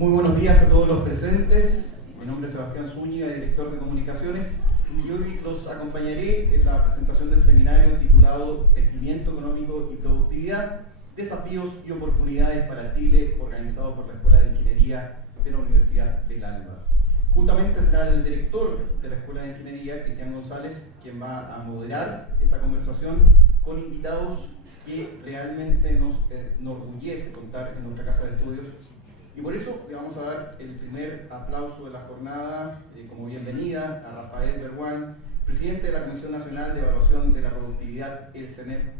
Muy buenos días a todos los presentes. Mi nombre es Sebastián Zúñiga, director de comunicaciones, y hoy los acompañaré en la presentación del seminario titulado Crecimiento Económico y Productividad, Desafíos y Oportunidades para Chile, organizado por la Escuela de Ingeniería de la Universidad del ALBA. Justamente será el director de la Escuela de Ingeniería, Cristian González, quien va a moderar esta conversación con invitados que realmente nos enorgullece contar en nuestra casa de estudios. Y por eso le vamos a dar el primer aplauso de la jornada como bienvenida a Rafael Berguán, presidente de la Comisión Nacional de Evaluación de la Productividad, el CENEP,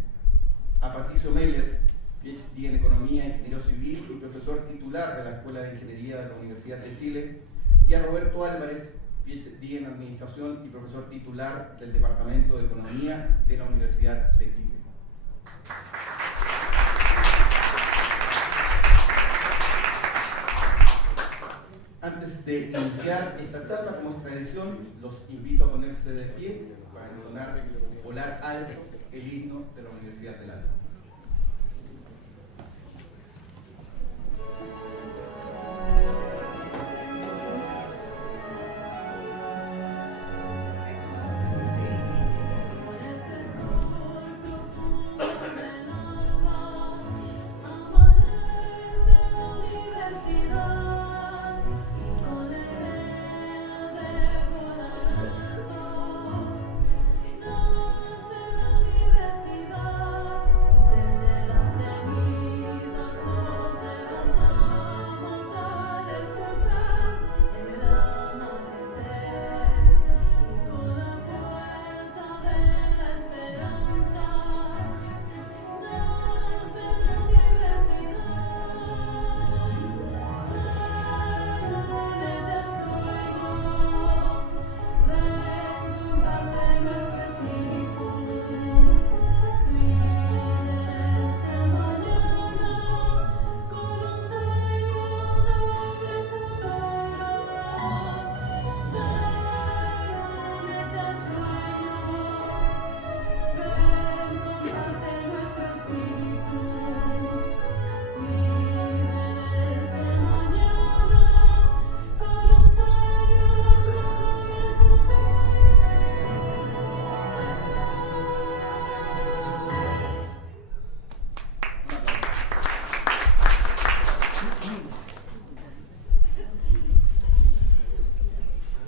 a Patricio Meller, PhD en Economía, Ingeniero Civil y profesor titular de la Escuela de Ingeniería de la Universidad de Chile, y a Roberto Álvarez, PhD en Administración y profesor titular del Departamento de Economía de la Universidad de Chile. Antes de iniciar esta charla, como es tradición, los invito a ponerse de pie para entonar volar alto el himno de la Universidad del ALBA.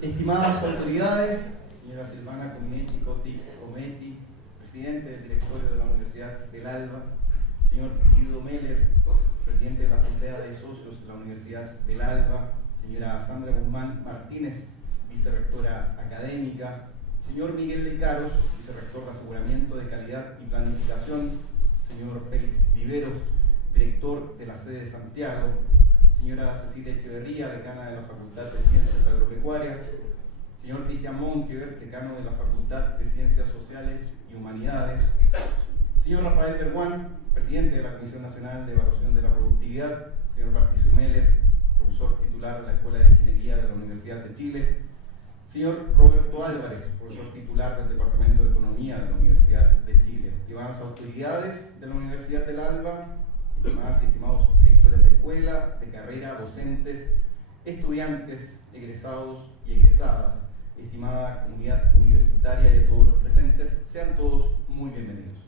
Estimadas autoridades, señora Silvana Cometti, presidente del directorio de la Universidad del ALBA, señor Guido Meller, presidente de la Asamblea de Socios de la Universidad del ALBA, señora Sandra Guzmán Martínez, vicerrectora académica, señor Miguel Lecaros, vicerrector de Aseguramiento de Calidad y Planificación, señor Félix Viveros, director de la sede de Santiago, señora Cecilia Echeverría, decana de la Facultad de Ciencias Agropecuarias, señor Cristian Monkever, decano de la Facultad de Ciencias Sociales y Humanidades, señor Rafael Berguán, presidente de la Comisión Nacional de Evaluación de la Productividad, señor Patricio Meller, profesor titular de la Escuela de Ingeniería de la Universidad de Chile, señor Roberto Álvarez, profesor titular del Departamento de Economía de la Universidad de Chile, estimadas autoridades de la Universidad del ALBA, estimadas y estimados directores de escuela, de carrera, docentes, estudiantes, egresados y egresadas, estimada comunidad universitaria y de todos los presentes, sean todos muy bienvenidos.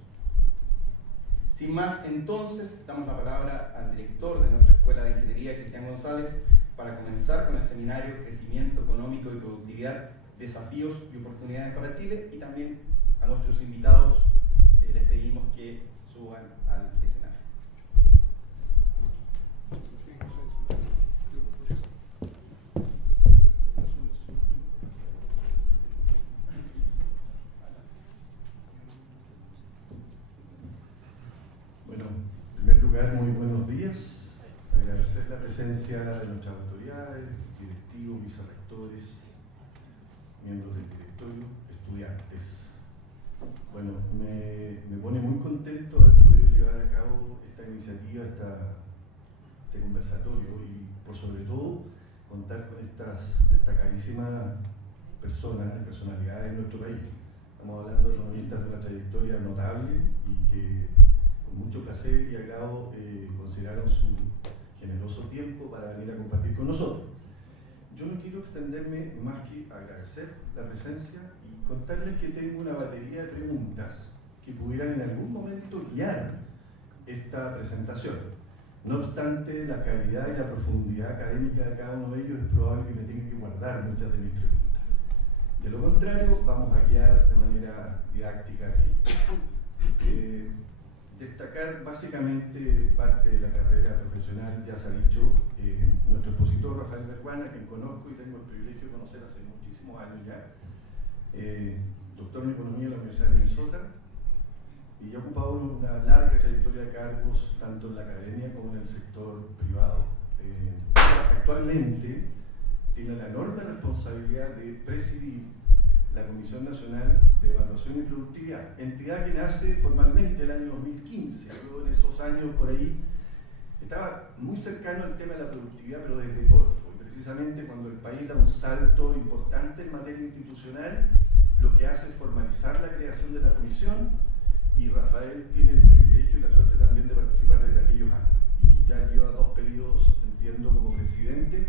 Sin más, entonces, damos la palabra al director de nuestra Escuela de Ingeniería, Cristian González, para comenzar con el seminario Crecimiento Económico y Productividad, Desafíos y Oportunidades para Chile, y también a nuestros invitados les pedimos que suban al escenario. Muy buenos días, agradecer la presencia de nuestras autoridades, directivos, vicerrectores, miembros del directorio, estudiantes. Bueno, me pone muy contento haber podido llevar a cabo esta iniciativa, este conversatorio y por sobre todo contar con estas destacadísimas personas y personalidades en nuestro país. Estamos hablando de economistas de una trayectoria notable y que con mucho placer y agrado consideraron su generoso tiempo para venir a compartir con nosotros. Yo no quiero extenderme más que agradecer la presencia y contarles que tengo una batería de preguntas que pudieran en algún momento guiar esta presentación. No obstante, la calidad y la profundidad académica de cada uno de ellos es probable que me tenga que guardar muchas de mis preguntas. De lo contrario, vamos a guiar de manera didáctica aquí. Destacar básicamente parte de la carrera profesional, ya se ha dicho, nuestro expositor Rafael Verguana, quien conozco y tengo el privilegio de conocer hace muchísimos años ya, doctor en Economía de la Universidad de Minnesota, y ha ocupado una larga trayectoria de cargos tanto en la academia como en el sector privado. Actualmente tiene la enorme responsabilidad de presidir la Comisión Nacional de Evaluación y Productividad, entidad que nace formalmente el año 2015. Yo en esos años por ahí estaba muy cercano al tema de la productividad, pero desde Corfo. Y precisamente cuando el país da un salto importante en materia institucional, lo que hace es formalizar la creación de la comisión, y Rafael tiene el privilegio y la suerte también de participar desde aquellos años. Y ya lleva 2 periodos, entiendo, como presidente,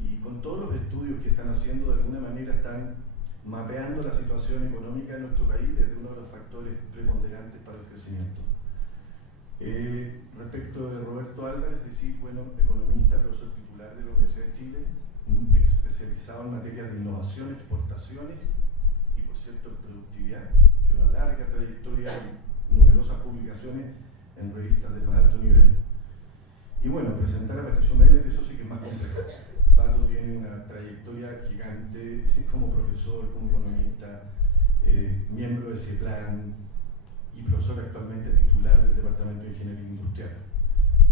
y con todos los estudios que están haciendo, de alguna manera están mapeando la situación económica de nuestro país desde uno de los factores preponderantes para el crecimiento. Respecto de Roberto Álvarez, decir, bueno, economista, profesor titular de la Universidad de Chile, especializado en materias de innovación, exportaciones y, por cierto, en productividad. Tiene una larga trayectoria y numerosas publicaciones en revistas de más alto nivel. Y bueno, presentar a Patricio Meller, eso sí que es más complejo. Pato tiene una trayectoria gigante como profesor, como economista, miembro de CEPLAN y profesor actualmente titular del Departamento de Ingeniería Industrial.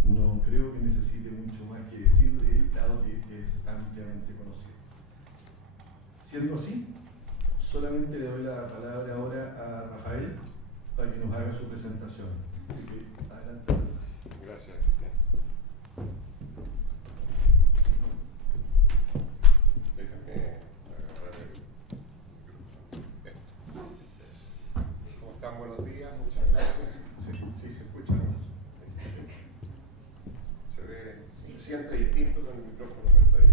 No creo que necesite mucho más que decir de él, dado que es ampliamente conocido. Siendo así, solamente le doy la palabra ahora a Rafael para que nos haga su presentación. Así que, adelante. Gracias, Cristian. Déjame agarrar esto. ¿Cómo están? Buenos días, muchas gracias. Sí, se escucha, ¿no? Se siente distinto con el micrófono que está ahí.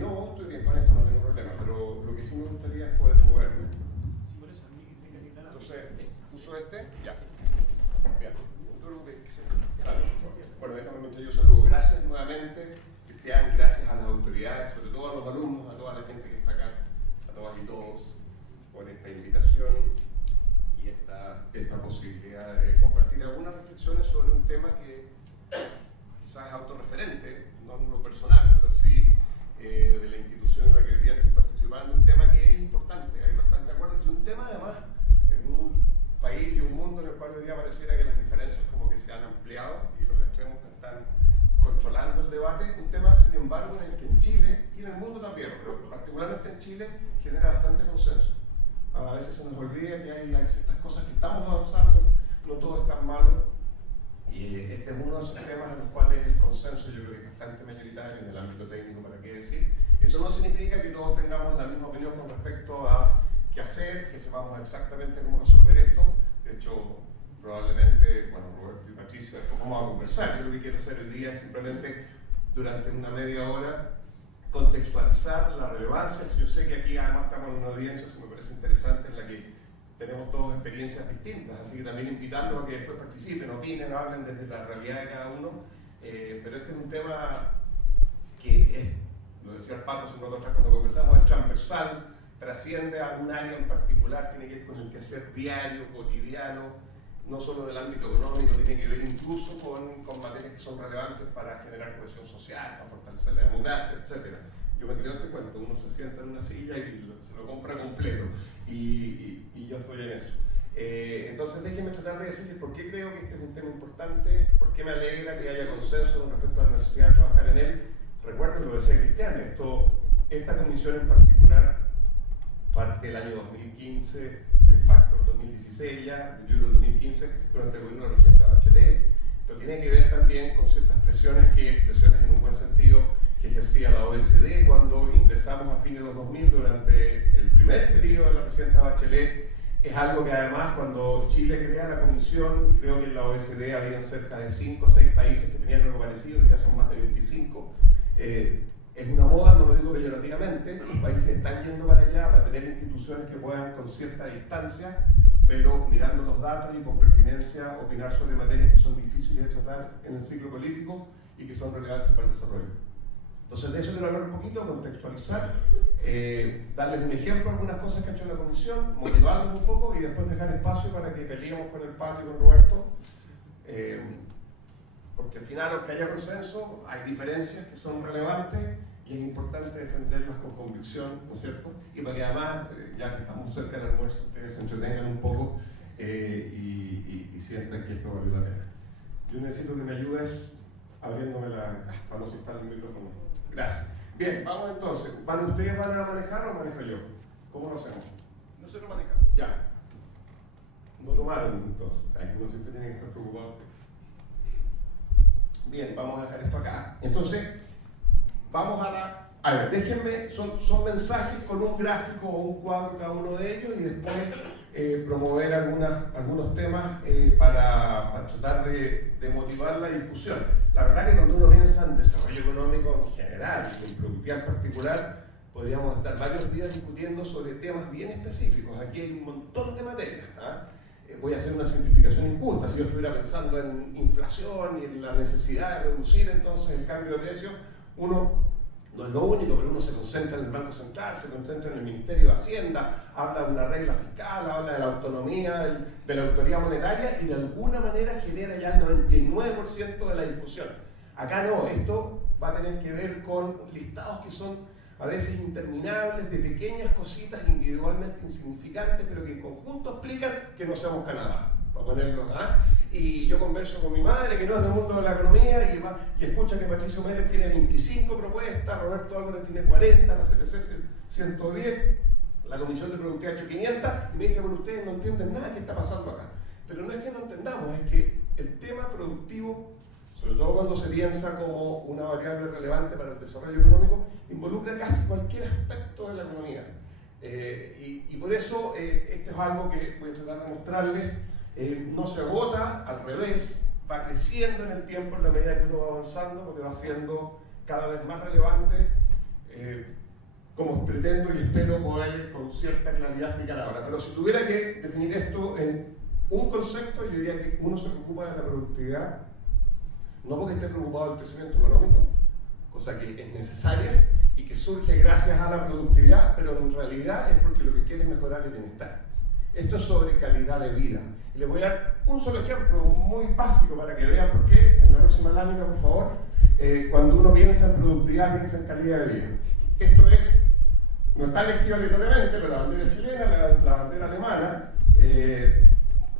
No, estoy bien con esto, no tengo problema, pero lo que sí me gustaría es poder moverme. Sí, por eso, entonces, ¿uso este? Ya. Bien. Bueno, déjame mientras yo saludo. Gracias nuevamente, Cristian, gracias a las autoridades, sobre todo a los alumnos, a toda la gente que está acá, a todas y todos, por esta invitación y esta posibilidad de compartir algunas reflexiones sobre un tema que quizás es autorreferente, no en lo personal, pero sí de la institución en la que hoy día estoy participando, un tema que es importante, hay bastante acuerdo, y un tema además en un país y un mundo en el cual hoy día pareciera que las diferencias como que se han ampliado y los extremos están controlando el debate, un tema sin embargo en el que en Chile y en el mundo también, pero particularmente en Chile genera bastante consenso. A veces se nos olvida que hay ciertas cosas que estamos avanzando, no todo es tan malo. Y este es uno de esos temas en los cuales el consenso yo creo que es bastante mayoritario en el ámbito técnico, para qué decir. Eso no significa que todos tengamos la misma opinión con respecto a qué hacer, que sepamos exactamente cómo resolver esto. De hecho, probablemente, bueno, Roberto y Patricio, después vamos a conversar. Yo lo que quiero hacer hoy día es simplemente, durante una media hora, contextualizar la relevancia. Yo sé que aquí además estamos en una audiencia, eso me parece interesante, en la que tenemos todos experiencias distintas, así que también invitarlos a que después participen, opinen, hablen desde la realidad de cada uno, pero este es un tema que es, lo decía el Pato hace un rato atrás cuando conversamos, es transversal, trasciende a un área en particular, tiene que ver con el quehacer diario, cotidiano, no solo del ámbito económico, tiene que ver incluso con materias que son relevantes para generar cohesión social, para fortalecer la democracia, etc. Yo me creo este cuento, uno se sienta en una silla y se lo compra completo, y yo estoy en eso. Entonces déjenme tratar de decirles por qué creo que este es un tema importante, por qué me alegra que haya consenso con respecto a la necesidad de trabajar en él. Recuerden, lo decía Cristian, esta comisión en particular parte del año 2015, de facto el 2016 ya, yo creo el 2015, durante el gobierno de la presidenta Bachelet. Esto tiene que ver también con ciertas presiones en un buen sentido, que ejercía la OECD cuando ingresamos a fines de los 2000 durante el primer periodo de la presidenta Bachelet, Es algo que además cuando Chile crea la comisión, creo que en la OECD habían cerca de 5 o 6 países que tenían algo parecido, y ya son más de 25. Es una moda, no lo digo peyorativamente, los países están yendo para allá para tener instituciones que puedan con cierta distancia, pero mirando los datos y con pertinencia opinar sobre materias que son difíciles de tratar en el ciclo político y que son relevantes para el desarrollo. Entonces de eso quiero hablar un poquito, contextualizar, darles un ejemplo de algunas cosas que ha hecho la comisión, motivarlos un poco y después dejar espacio para que peleemos con el Pato y con Roberto, porque al final, aunque haya consenso, hay diferencias que son relevantes y es importante defenderlas con convicción, ¿no es cierto? Y para que además, ya que estamos cerca del almuerzo, ustedes se entretengan un poco y sientan que esto valió la pena. Yo necesito que me ayudes abriéndome para no soltar el micrófono. Gracias. Bien, vamos entonces. ¿Ustedes van a manejar o manejo yo? ¿Cómo lo hacemos? Nosotros manejamos. Ya. No tomaron entonces. Algunos siempre tienen que estar preocupados. Bien, vamos a dejar esto acá. Entonces, vamos a ver, déjenme, son mensajes con un gráfico o un cuadro cada uno de ellos y después promover algunos temas para tratar de motivar la discusión. La verdad que cuando uno piensa en desarrollo económico en general y en productividad en particular, podríamos estar varios días discutiendo sobre temas bien específicos. Aquí hay un montón de materias. Voy a hacer una simplificación injusta. Si yo estuviera pensando en inflación y en la necesidad de reducir entonces el cambio de precios, uno no es lo único, pero uno se concentra en el Banco Central, se concentra en el Ministerio de Hacienda, habla de una regla fiscal, habla de la autonomía, de la autoridad monetaria y de alguna manera genera ya el 99% de la discusión. Acá no, esto va a tener que ver con listados que son a veces interminables, de pequeñas cositas individualmente insignificantes, pero que en conjunto explican que no seamos Canadá, para ponerlo Y yo converso con mi madre, que no es del mundo de la economía, y escucha que Patricio Mérez tiene 25 propuestas, Roberto Álvarez tiene 40, la CPC 110, la Comisión de Productividad ha hecho 500, y me dice, bueno, ustedes no entienden nada que está pasando acá. Pero no es que no entendamos, es que el tema productivo, sobre todo cuando se piensa como una variable relevante para el desarrollo económico, involucra casi cualquier aspecto de la economía. Y por eso esto es algo que voy a tratar de mostrarles. No se agota, al revés, va creciendo en el tiempo en la medida que uno va avanzando, porque va siendo cada vez más relevante, como pretendo y espero poder con cierta claridad explicar ahora. Pero si tuviera que definir esto en un concepto, yo diría que uno se preocupa de la productividad, no porque esté preocupado del crecimiento económico, cosa que es necesaria y que surge gracias a la productividad, pero en realidad es porque lo que quiere es mejorar el bienestar. Esto es sobre calidad de vida. Y les voy a dar un solo ejemplo muy básico para que vean por qué. En la próxima lámina, por favor, cuando uno piensa en productividad, piensa en calidad de vida. Esto no está elegido aleatoriamente, pero la bandera chilena, la bandera alemana,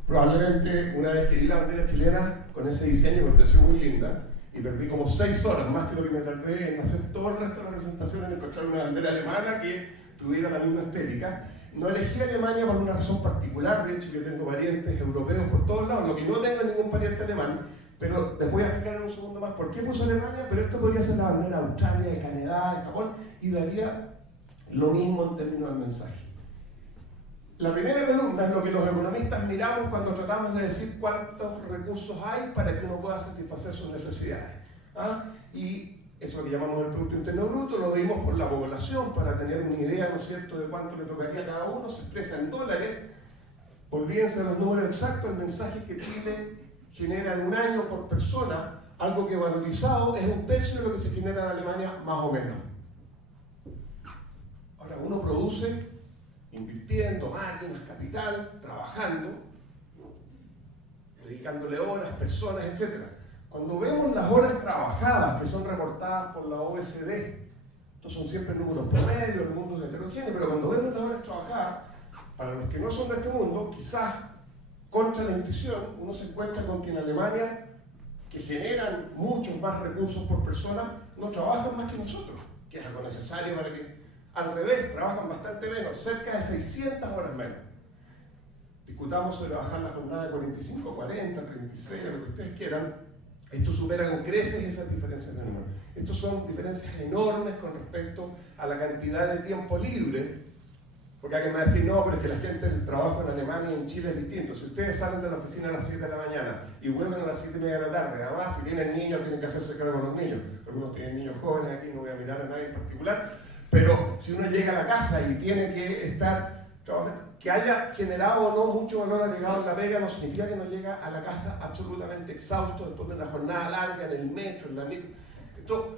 probablemente una vez que vi la bandera chilena con ese diseño me pareció muy linda y perdí como 6 horas, más que lo que me tardé en hacer todo el resto de la presentación, en encontrar una bandera alemana que tuviera la misma estética. No elegí Alemania por una razón particular, de hecho yo tengo parientes europeos por todos lados, lo que no tengo ningún pariente alemán, pero les voy a explicar en un segundo más por qué puso Alemania, pero esto podría ser la bandera de Australia, de Canadá, de Japón, y daría lo mismo en términos del mensaje. La primera columna es lo que los economistas miramos cuando tratamos de decir cuántos recursos hay para que uno pueda satisfacer sus necesidades. Y eso que llamamos el Producto Interno Bruto, lo medimos por la población para tener una idea, ¿no es cierto?, de cuánto le tocaría a cada uno, se expresa en dólares. Olvídense de los números exactos, el mensaje que Chile genera en un año por persona, algo que valorizado es 1/3 de lo que se genera en Alemania, más o menos. Ahora, uno produce invirtiendo máquinas, capital, trabajando, dedicándole horas, personas, etc. Cuando vemos las horas trabajadas que son reportadas por la OECD, estos son siempre números promedios, el mundo es heterogéneo, pero cuando vemos las horas trabajadas, para los que no son de este mundo, quizás contra la intuición, uno se encuentra con que en Alemania, que generan muchos más recursos por persona, no trabajan más que nosotros, que es algo necesario para que... Al revés, trabajan bastante menos, cerca de 600 horas menos. Discutamos sobre bajar la jornada de 45, 40, 36, lo que ustedes quieran. Esto supera con creces esas diferencias de número. Estas son diferencias enormes con respecto a la cantidad de tiempo libre, Porque alguien me va a decir, no, pero es que la gente del trabajo en Alemania y en Chile es distinto. Si ustedes salen de la oficina a las 7 de la mañana y vuelven a las 7:30 de la tarde, además, si tienen niños, tienen que hacerse cargo de los niños. Algunos tienen niños jóvenes aquí, no voy a mirar a nadie en particular. Pero si uno llega a la casa y tiene que estar trabajando, que haya generado o no mucho valor agregado en la pega, no significa que no llega a la casa absolutamente exhausto después de una jornada larga en el metro, en la micro. Entonces,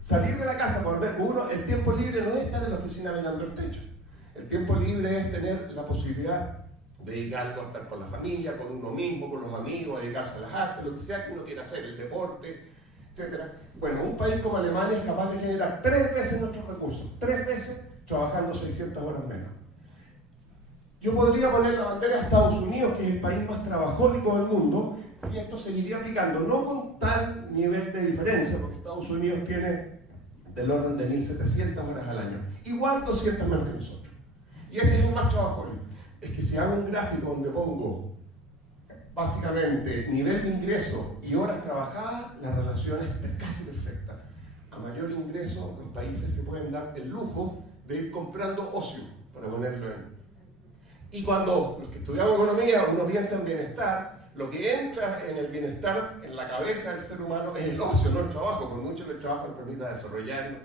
salir de la casa, por ver, uno, el tiempo libre no es estar en la oficina mirando el techo. El tiempo libre es tener la posibilidad de dedicarlo a estar con la familia, con uno mismo, con los amigos, a dedicarse a las artes, lo que sea que uno quiera hacer, el deporte, etc. Bueno, un país como Alemania es capaz de generar 3 veces nuestros recursos, 3 veces trabajando 600 horas menos. Yo podría poner la bandera de Estados Unidos, que es el país más trabajólico del mundo, y esto seguiría aplicando, no con tal nivel de diferencia, porque Estados Unidos tiene del orden de 1.700 horas al año, igual 200 menos que nosotros. Y ese es el más trabajólico. Es que si hago un gráfico donde pongo básicamente nivel de ingreso y horas trabajadas, la relación es casi perfecta. A mayor ingreso, los países se pueden dar el lujo de ir comprando ocio, para ponerlo en. Y cuando los que estudiamos economía, uno piensa en bienestar, lo que entra en el bienestar en la cabeza del ser humano es el ocio, no el trabajo. Por mucho que el trabajo nos permita desarrollarlo.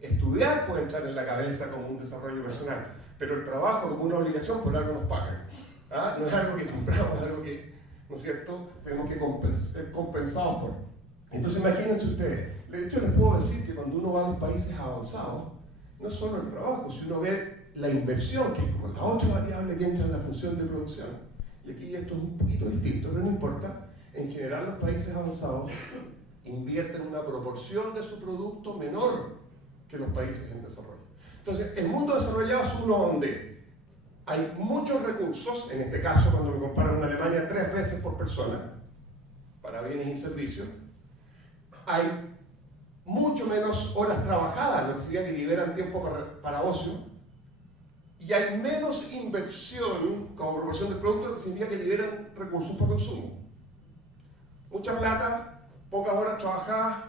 Estudiar puede entrar en la cabeza como un desarrollo personal, pero el trabajo como una obligación por algo nos pagan. ¿Ah? No es algo que compramos, es algo que, ¿no es cierto?, tenemos que ser compensados por. Entonces imagínense ustedes, de hecho les puedo decir que cuando uno va a los países avanzados, no es solo el trabajo, si uno ve la inversión, que es como la otra variable que entra en la función de producción, y aquí esto es un poquito distinto, pero no importa, en general los países avanzados invierten una proporción de su producto menor que los países en desarrollo. Entonces, el mundo desarrollado es uno donde hay muchos recursos, en este caso cuando me comparo con Alemania 3 veces por persona, para bienes y servicios, hay mucho menos horas trabajadas, lo que significa que liberan tiempo para ocio, y hay menos inversión como proporción del producto, lo que significa que liberan recursos para consumo. Mucha plata, pocas horas trabajadas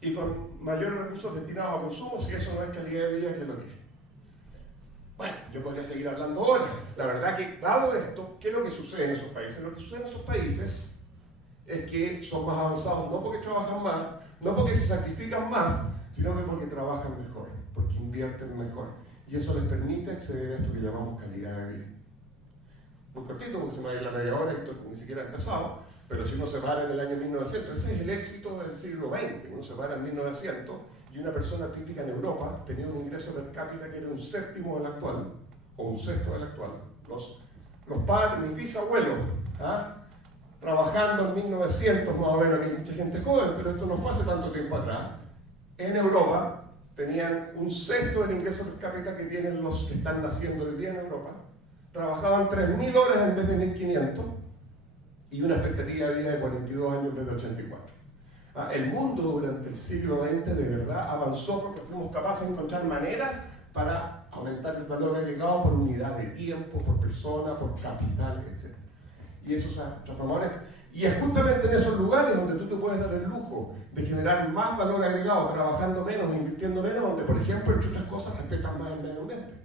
y con mayores recursos destinados a consumo, si eso no es calidad de vida, ¿qué es lo que es? Bueno, yo podría seguir hablando ahora. La verdad que, dado esto, ¿qué es lo que sucede en esos países? Lo que sucede en esos países es que son más avanzados, no porque trabajan más, no porque se sacrifican más, sino que porque trabajan mejor, porque invierten mejor. Y eso les permite acceder a esto que llamamos calidad de vida. Muy cortito, porque se me va a ir la media hora, esto ni siquiera ha empezado, pero si uno se para en el año 1900, ese es el éxito del siglo XX, uno se para en 1900 y una persona típica en Europa tenía un ingreso per cápita que era 1/7 del actual, o 1/6 del actual. Los padres, mis bisabuelos, trabajando en 1900 más o menos, que hay mucha gente joven, pero esto no fue hace tanto tiempo atrás, en Europa tenían 1/6 del ingreso per cápita que tienen los que están naciendo hoy día en Europa, trabajaban 3.000 horas en vez de 1.500 y una expectativa de vida de 42 años en vez de 84. El mundo durante el siglo XX de verdad avanzó porque fuimos capaces de encontrar maneras para aumentar el valor agregado por unidad de tiempo, por persona, por capital, etc. Y eso se transformó en. Y es justamente en esos lugares donde tú te puedes dar el lujo de generar más valor agregado, trabajando menos, invirtiendo menos, donde, por ejemplo, entre otras cosas, respetan más el medio ambiente.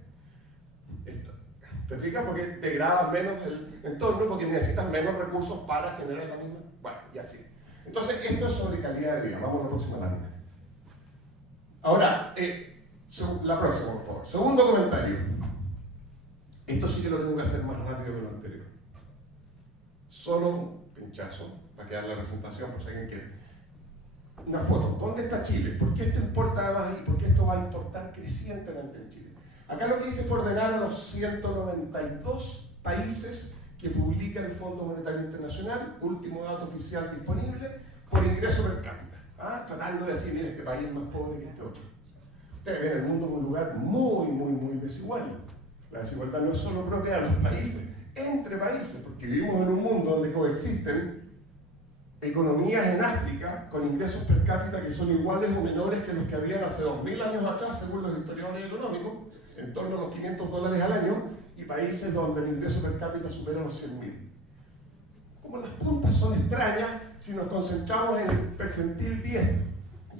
¿Te fijas? Porque degradas menos el entorno, porque necesitas menos recursos para generar la misma. Bueno, y así. Entonces, esto es sobre calidad de vida. Vamos a la próxima lámina. Ahora, la próxima, por favor. Segundo comentario. Esto sí que lo tengo que hacer más rápido que lo anterior. Solo un pinchazo para quedar la presentación, por si alguien quiere. Una foto. ¿Dónde está Chile? ¿Por qué esto importa además y por qué esto va a importar crecientemente en Chile? Acá lo que hice fue ordenar a los 192 países que publica el Fondo Monetario Internacional, último dato oficial disponible, por ingreso per cápita. Tratando de decir, mira, este país es más pobre que este otro. Ustedes ven, el mundo es un lugar muy desigual. La desigualdad no es solo propia de los países, entre países, porque vivimos en un mundo donde coexisten economías en África con ingresos per cápita que son iguales o menores que los que habían hace 2000 años atrás, según los historiadores económicos, en torno a los $500 al año, y países donde el ingreso per cápita supera los 100.000. Como las puntas son extrañas, si nos concentramos en el percentil 10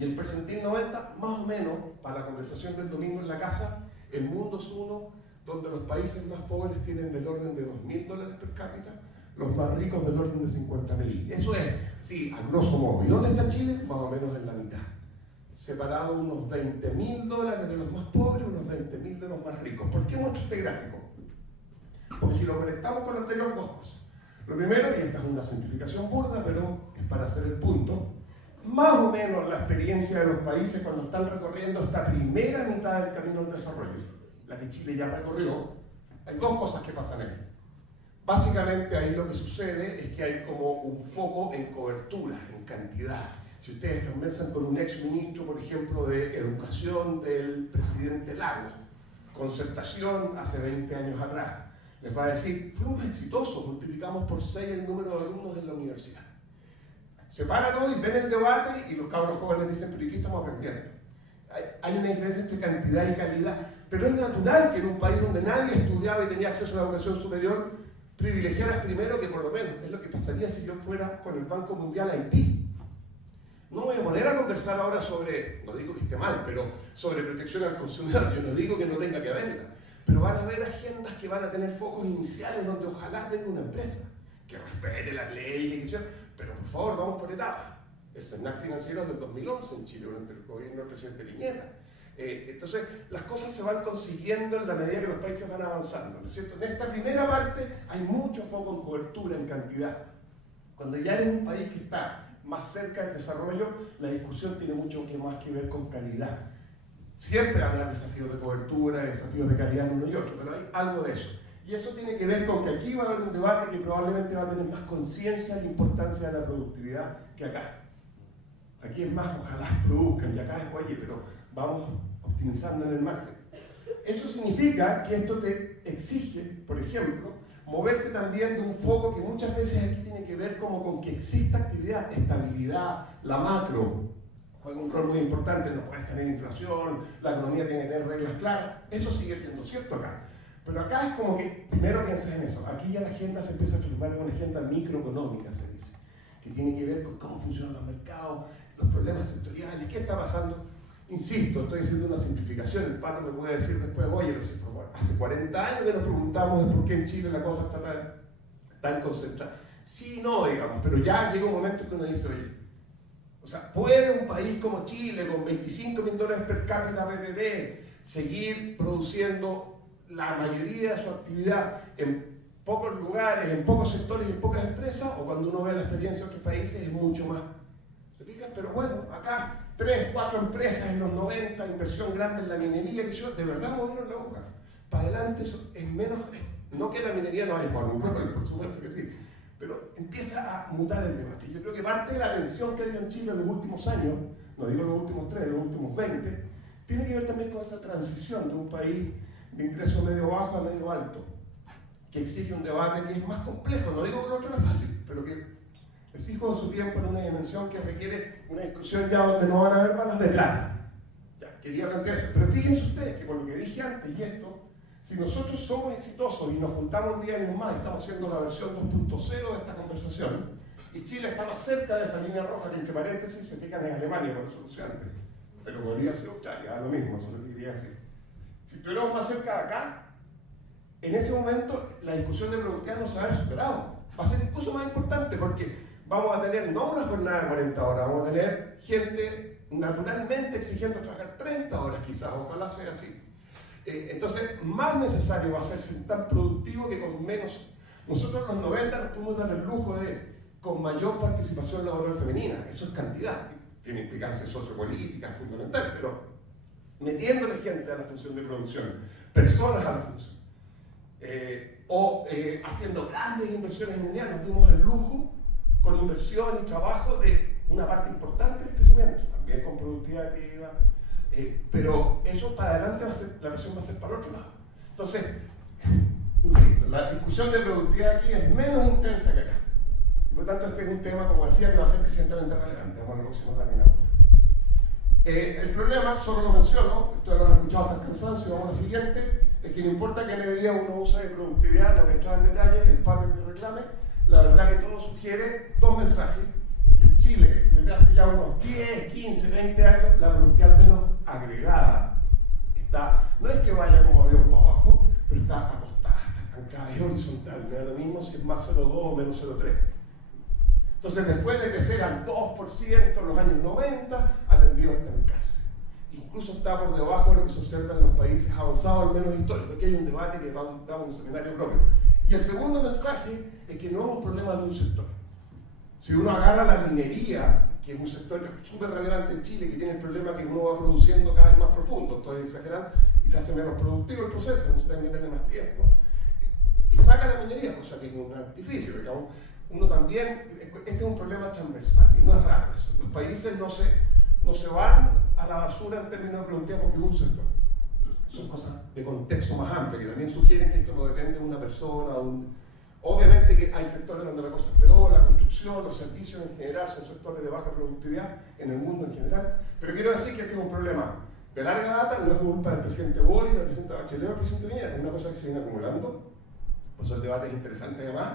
y el percentil 90, más o menos, para la conversación del domingo en la casa, el mundo es uno donde los países más pobres tienen del orden de $2.000 per cápita, los más ricos del orden de 50.000. Eso es, sí, a grosso modo. ¿Y dónde está Chile? Más o menos en la mitad. Separado unos $20.000 de los más pobres, unos 20.000 de los más ricos. ¿Por qué muestro este gráfico? Porque si lo conectamos con lo anterior, dos cosas. Lo primero, y esta es una simplificación burda, pero es para hacer el punto, más o menos la experiencia de los países cuando están recorriendo esta primera mitad del camino al desarrollo, la que Chile ya recorrió, hay dos cosas que pasan ahí. Básicamente ahí lo que sucede es que hay como un foco en cobertura, en cantidad. Si ustedes conversan con un ex ministro, por ejemplo, de educación del presidente Lagos, concertación hace 20 años atrás, les va a decir, fuimos exitosos, multiplicamos por 6 el número de alumnos en la universidad. Se paran hoy, ven el debate y los cabros jóvenes dicen, pero ¿y qué estamos aprendiendo? Hay una diferencia entre cantidad y calidad, pero es natural que en un país donde nadie estudiaba y tenía acceso a la educación superior, privilegiaras primero que por lo menos. Es lo que pasaría si yo fuera con el Banco Mundial a Haití. No me voy a poner a conversar ahora sobre, no digo que esté mal, pero sobre protección al consumidor. Yo no digo que no tenga que haberla, pero van a haber agendas que van a tener focos iniciales donde ojalá tenga una empresa que respete las leyes, pero por favor, vamos por etapas. El CERNAC financiero es del 2011 en Chile, durante el gobierno del presidente Piñera. Entonces, las cosas se van consiguiendo en la medida que los países van avanzando, ¿no es cierto? En esta primera parte hay mucho foco en cobertura, en cantidad. Cuando ya eres un país que está más cerca del desarrollo, la discusión tiene mucho más que ver con calidad. Siempre habrá desafíos de cobertura, desafíos de calidad en uno y otro, pero hay algo de eso. Y eso tiene que ver con que aquí va a haber un debate que probablemente va a tener más conciencia de la importancia de la productividad que acá. Aquí es más, ojalá produzcan, y acá es, oye, pero vamos optimizando en el margen. Eso significa que esto te exige, por ejemplo, moverte también de un foco que muchas veces aquí tiene que ver como con que exista actividad, estabilidad, la macro juega un rol muy importante, no puedes tener inflación, la economía tiene que tener reglas claras, eso sigue siendo cierto acá. Pero acá es como que primero piensas en eso, aquí ya la agenda se empieza a transformar en una agenda microeconómica, se dice, que tiene que ver con cómo funcionan los mercados, los problemas sectoriales, qué está pasando. Insisto, estoy haciendo una simplificación, el Pato me puede decir después, oye, hace 40 años que nos preguntamos de por qué en Chile la cosa está tan concentrada. Sí, no, digamos, pero ya llega un momento que uno dice, oye, o sea, ¿puede un país como Chile, con $25.000 per cápita PPP, seguir produciendo la mayoría de su actividad en pocos lugares, en pocos sectores y en pocas empresas? O cuando uno ve la experiencia de otros países es mucho más. ¿Te fijas? Pero bueno, acá 3, 4 empresas en los 90, inversión grande en la minería, que yo, de verdad movieron la aguja. Para adelante eso es menos, no que la minería no haya por supuesto que sí, pero empieza a mutar el debate. Yo creo que parte de la tensión que ha habido en Chile en los últimos años, no digo los últimos 3, los últimos 20, tiene que ver también con esa transición de un país de ingreso medio bajo a medio alto, que exige un debate que es más complejo. No digo que lo otro no es fácil, pero que exijo de su tiempo en una dimensión que requiere una discusión ya donde no van a haber balas de plata. Ya, quería plantear eso. Pero fíjense ustedes que por lo que dije antes y esto, si nosotros somos exitosos y nos juntamos 10 años más, estamos haciendo la versión 2.0 de esta conversación, y Chile está más cerca de esa línea roja que entre paréntesis se pican en Alemania, por eso lo decía antes. Pero podría ser Australia, lo mismo, eso es lo que quería decir. Si estuviéramos más cerca de acá, en ese momento la discusión de productividad no se va a haber superado. Va a ser incluso más importante porque vamos a tener no una jornada de 40 horas, vamos a tener gente naturalmente exigiendo trabajar 30 horas quizás, ojalá sea así. Entonces, más necesario va a ser tan productivo que con menos. Nosotros en los 90 nos pudimos dar el lujo de, con mayor participación laboral femenina, eso es cantidad, tiene implicancia sociopolítica, fundamental, pero metiéndole gente a la función de producción, personas a la función, haciendo grandes inversiones inmediatas, nos dimos el lujo con inversión y trabajo de una parte importante del crecimiento, también con productividad activa, pero eso para adelante va a ser, la versión va a ser para el otro lado. Entonces, insisto, la discusión de productividad aquí es menos intensa que acá. Y por lo tanto, este es un tema, como decía, que va a ser crecientemente relevante. Vamos a la próxima lámina. El problema, solo lo menciono, ustedes lo han escuchado hasta el cansancio, vamos a la siguiente, es que no importa qué medida uno use de productividad, no voy a entrar en detalle, el patrón que reclame, la verdad que todo sugiere dos mensajes. En Chile, desde hace ya unos 10, 15, 20 años, la productividad al menos agregada no es que vaya como avión para abajo, pero está acostada, está estancada, es horizontal, me da lo mismo si es más 0,2 o menos 0,3. Entonces, después de crecer al 2% en los años 90, ha tendido a estancarse. Incluso está por debajo de lo que se observa en los países avanzados, al menos históricos. Aquí hay un debate que damos un seminario propio. Y el segundo mensaje es que no es un problema de un sector. Si uno agarra la minería, que es un sector súper relevante en Chile, que tiene el problema que uno va produciendo cada vez más profundo, estoy exagerando, y se hace menos productivo el proceso, no se tiene que meterle más tiempo, ¿no? Y saca la minería, cosa que es un artificio, digamos. Uno también, este es un problema transversal, y no es raro eso. Los países no se van a la basura en términos de productividad porque es un sector. Son cosas de contexto más amplio, que también sugieren que esto no depende de una persona, Obviamente que hay sectores donde la cosa es peor, la construcción, los servicios en general son sectores de baja productividad en el mundo en general, pero quiero decir que este es un problema de larga data, no es culpa del presidente Boric, del presidente Bachelet o del presidente Piñera, es una cosa que se viene acumulando, pues el debate es interesante además,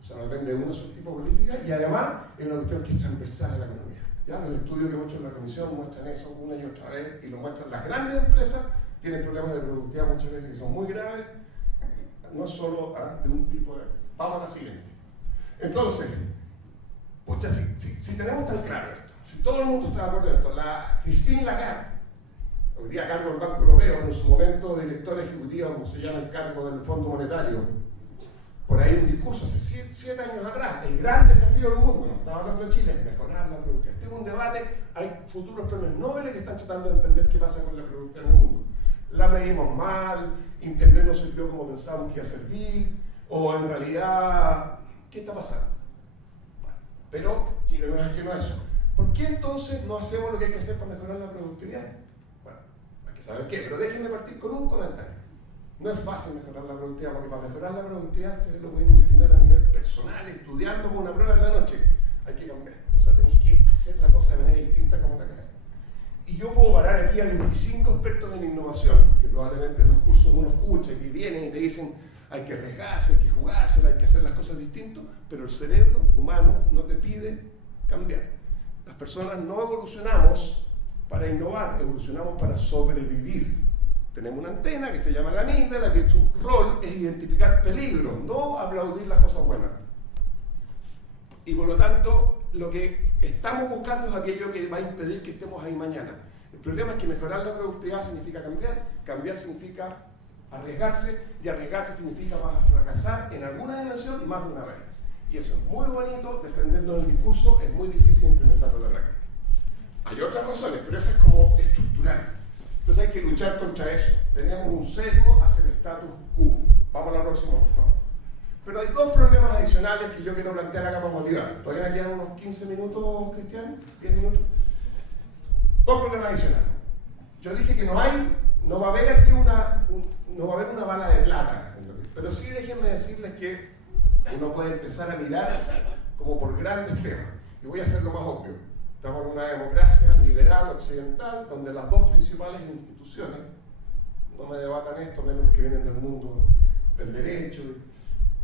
o sea, no depende de uno solo tipo de política, y además es una cuestión que es transversal a la economía. ¿Ya? Los estudios que hemos hecho en la comisión muestran eso una y otra vez, y lo muestran las grandes empresas, tienen problemas de productividad muchas veces que son muy graves, no solo de un tipo de... Vamos a la siguiente. Entonces, pucha, si tenemos tan claro esto, si todo el mundo está de acuerdo en esto, la Christine Lagarde, hoy día a cargo del Banco Europeo, en su momento directora ejecutiva, como se llama el cargo del Fondo Monetario, por ahí un discurso hace 7 años atrás, el gran desafío del mundo, no estaba hablando de Chile, es mejorar la productividad. Este es un debate, hay futuros premios Nobel que están tratando de entender qué pasa con la productividad en el mundo. La medimos mal, Internet no sirvió como pensábamos que iba a servir, o en realidad, ¿qué está pasando? Bueno, pero Chile no es ajeno a eso. ¿Por qué entonces no hacemos lo que hay que hacer para mejorar la productividad? Bueno, hay que saber qué, pero déjenme partir con un comentario. No es fácil mejorar la productividad, porque para mejorar la productividad, ustedes lo pueden imaginar a nivel personal, estudiando con una prueba en la noche, hay que cambiar. O sea, tenéis que hacer la cosa de manera distinta como la casa. Y yo puedo parar aquí a 25 expertos en innovación, que probablemente en los cursos uno escucha, que vienen y te dicen hay que arriesgarse, hay que jugársela, hay que hacer las cosas distintas, pero el cerebro humano no te pide cambiar. Las personas no evolucionamos para innovar, evolucionamos para sobrevivir. Tenemos una antena que se llama la amígdala, que su rol es identificar peligros, no aplaudir las cosas buenas. Y por lo tanto, lo que estamos buscando es aquello que va a impedir que estemos ahí mañana. El problema es que mejorar la productividad significa cambiar, cambiar significa arriesgarse, y arriesgarse significa vas a fracasar en alguna dimensión más de una vez. Y eso es muy bonito, defenderlo en el discurso, es muy difícil implementarlo en la práctica. Hay otras razones, pero eso es como estructural. Entonces hay que luchar contra eso. Tenemos un sesgo hacia el status quo. Vamos a la próxima, por favor. Pero hay dos problemas adicionales que yo quiero plantear acá para motivar. ¿Todavía me quedan unos 15 minutos, Cristian? ¿10 minutos? Dos problemas adicionales. Yo dije que no va a haber aquí no va a haber una bala de plata, pero sí déjenme decirles que uno puede empezar a mirar como por grandes temas. Y voy a hacer lo más obvio. Estamos en una democracia liberal occidental donde las dos principales instituciones, no me debatan esto menos que vienen del mundo del derecho,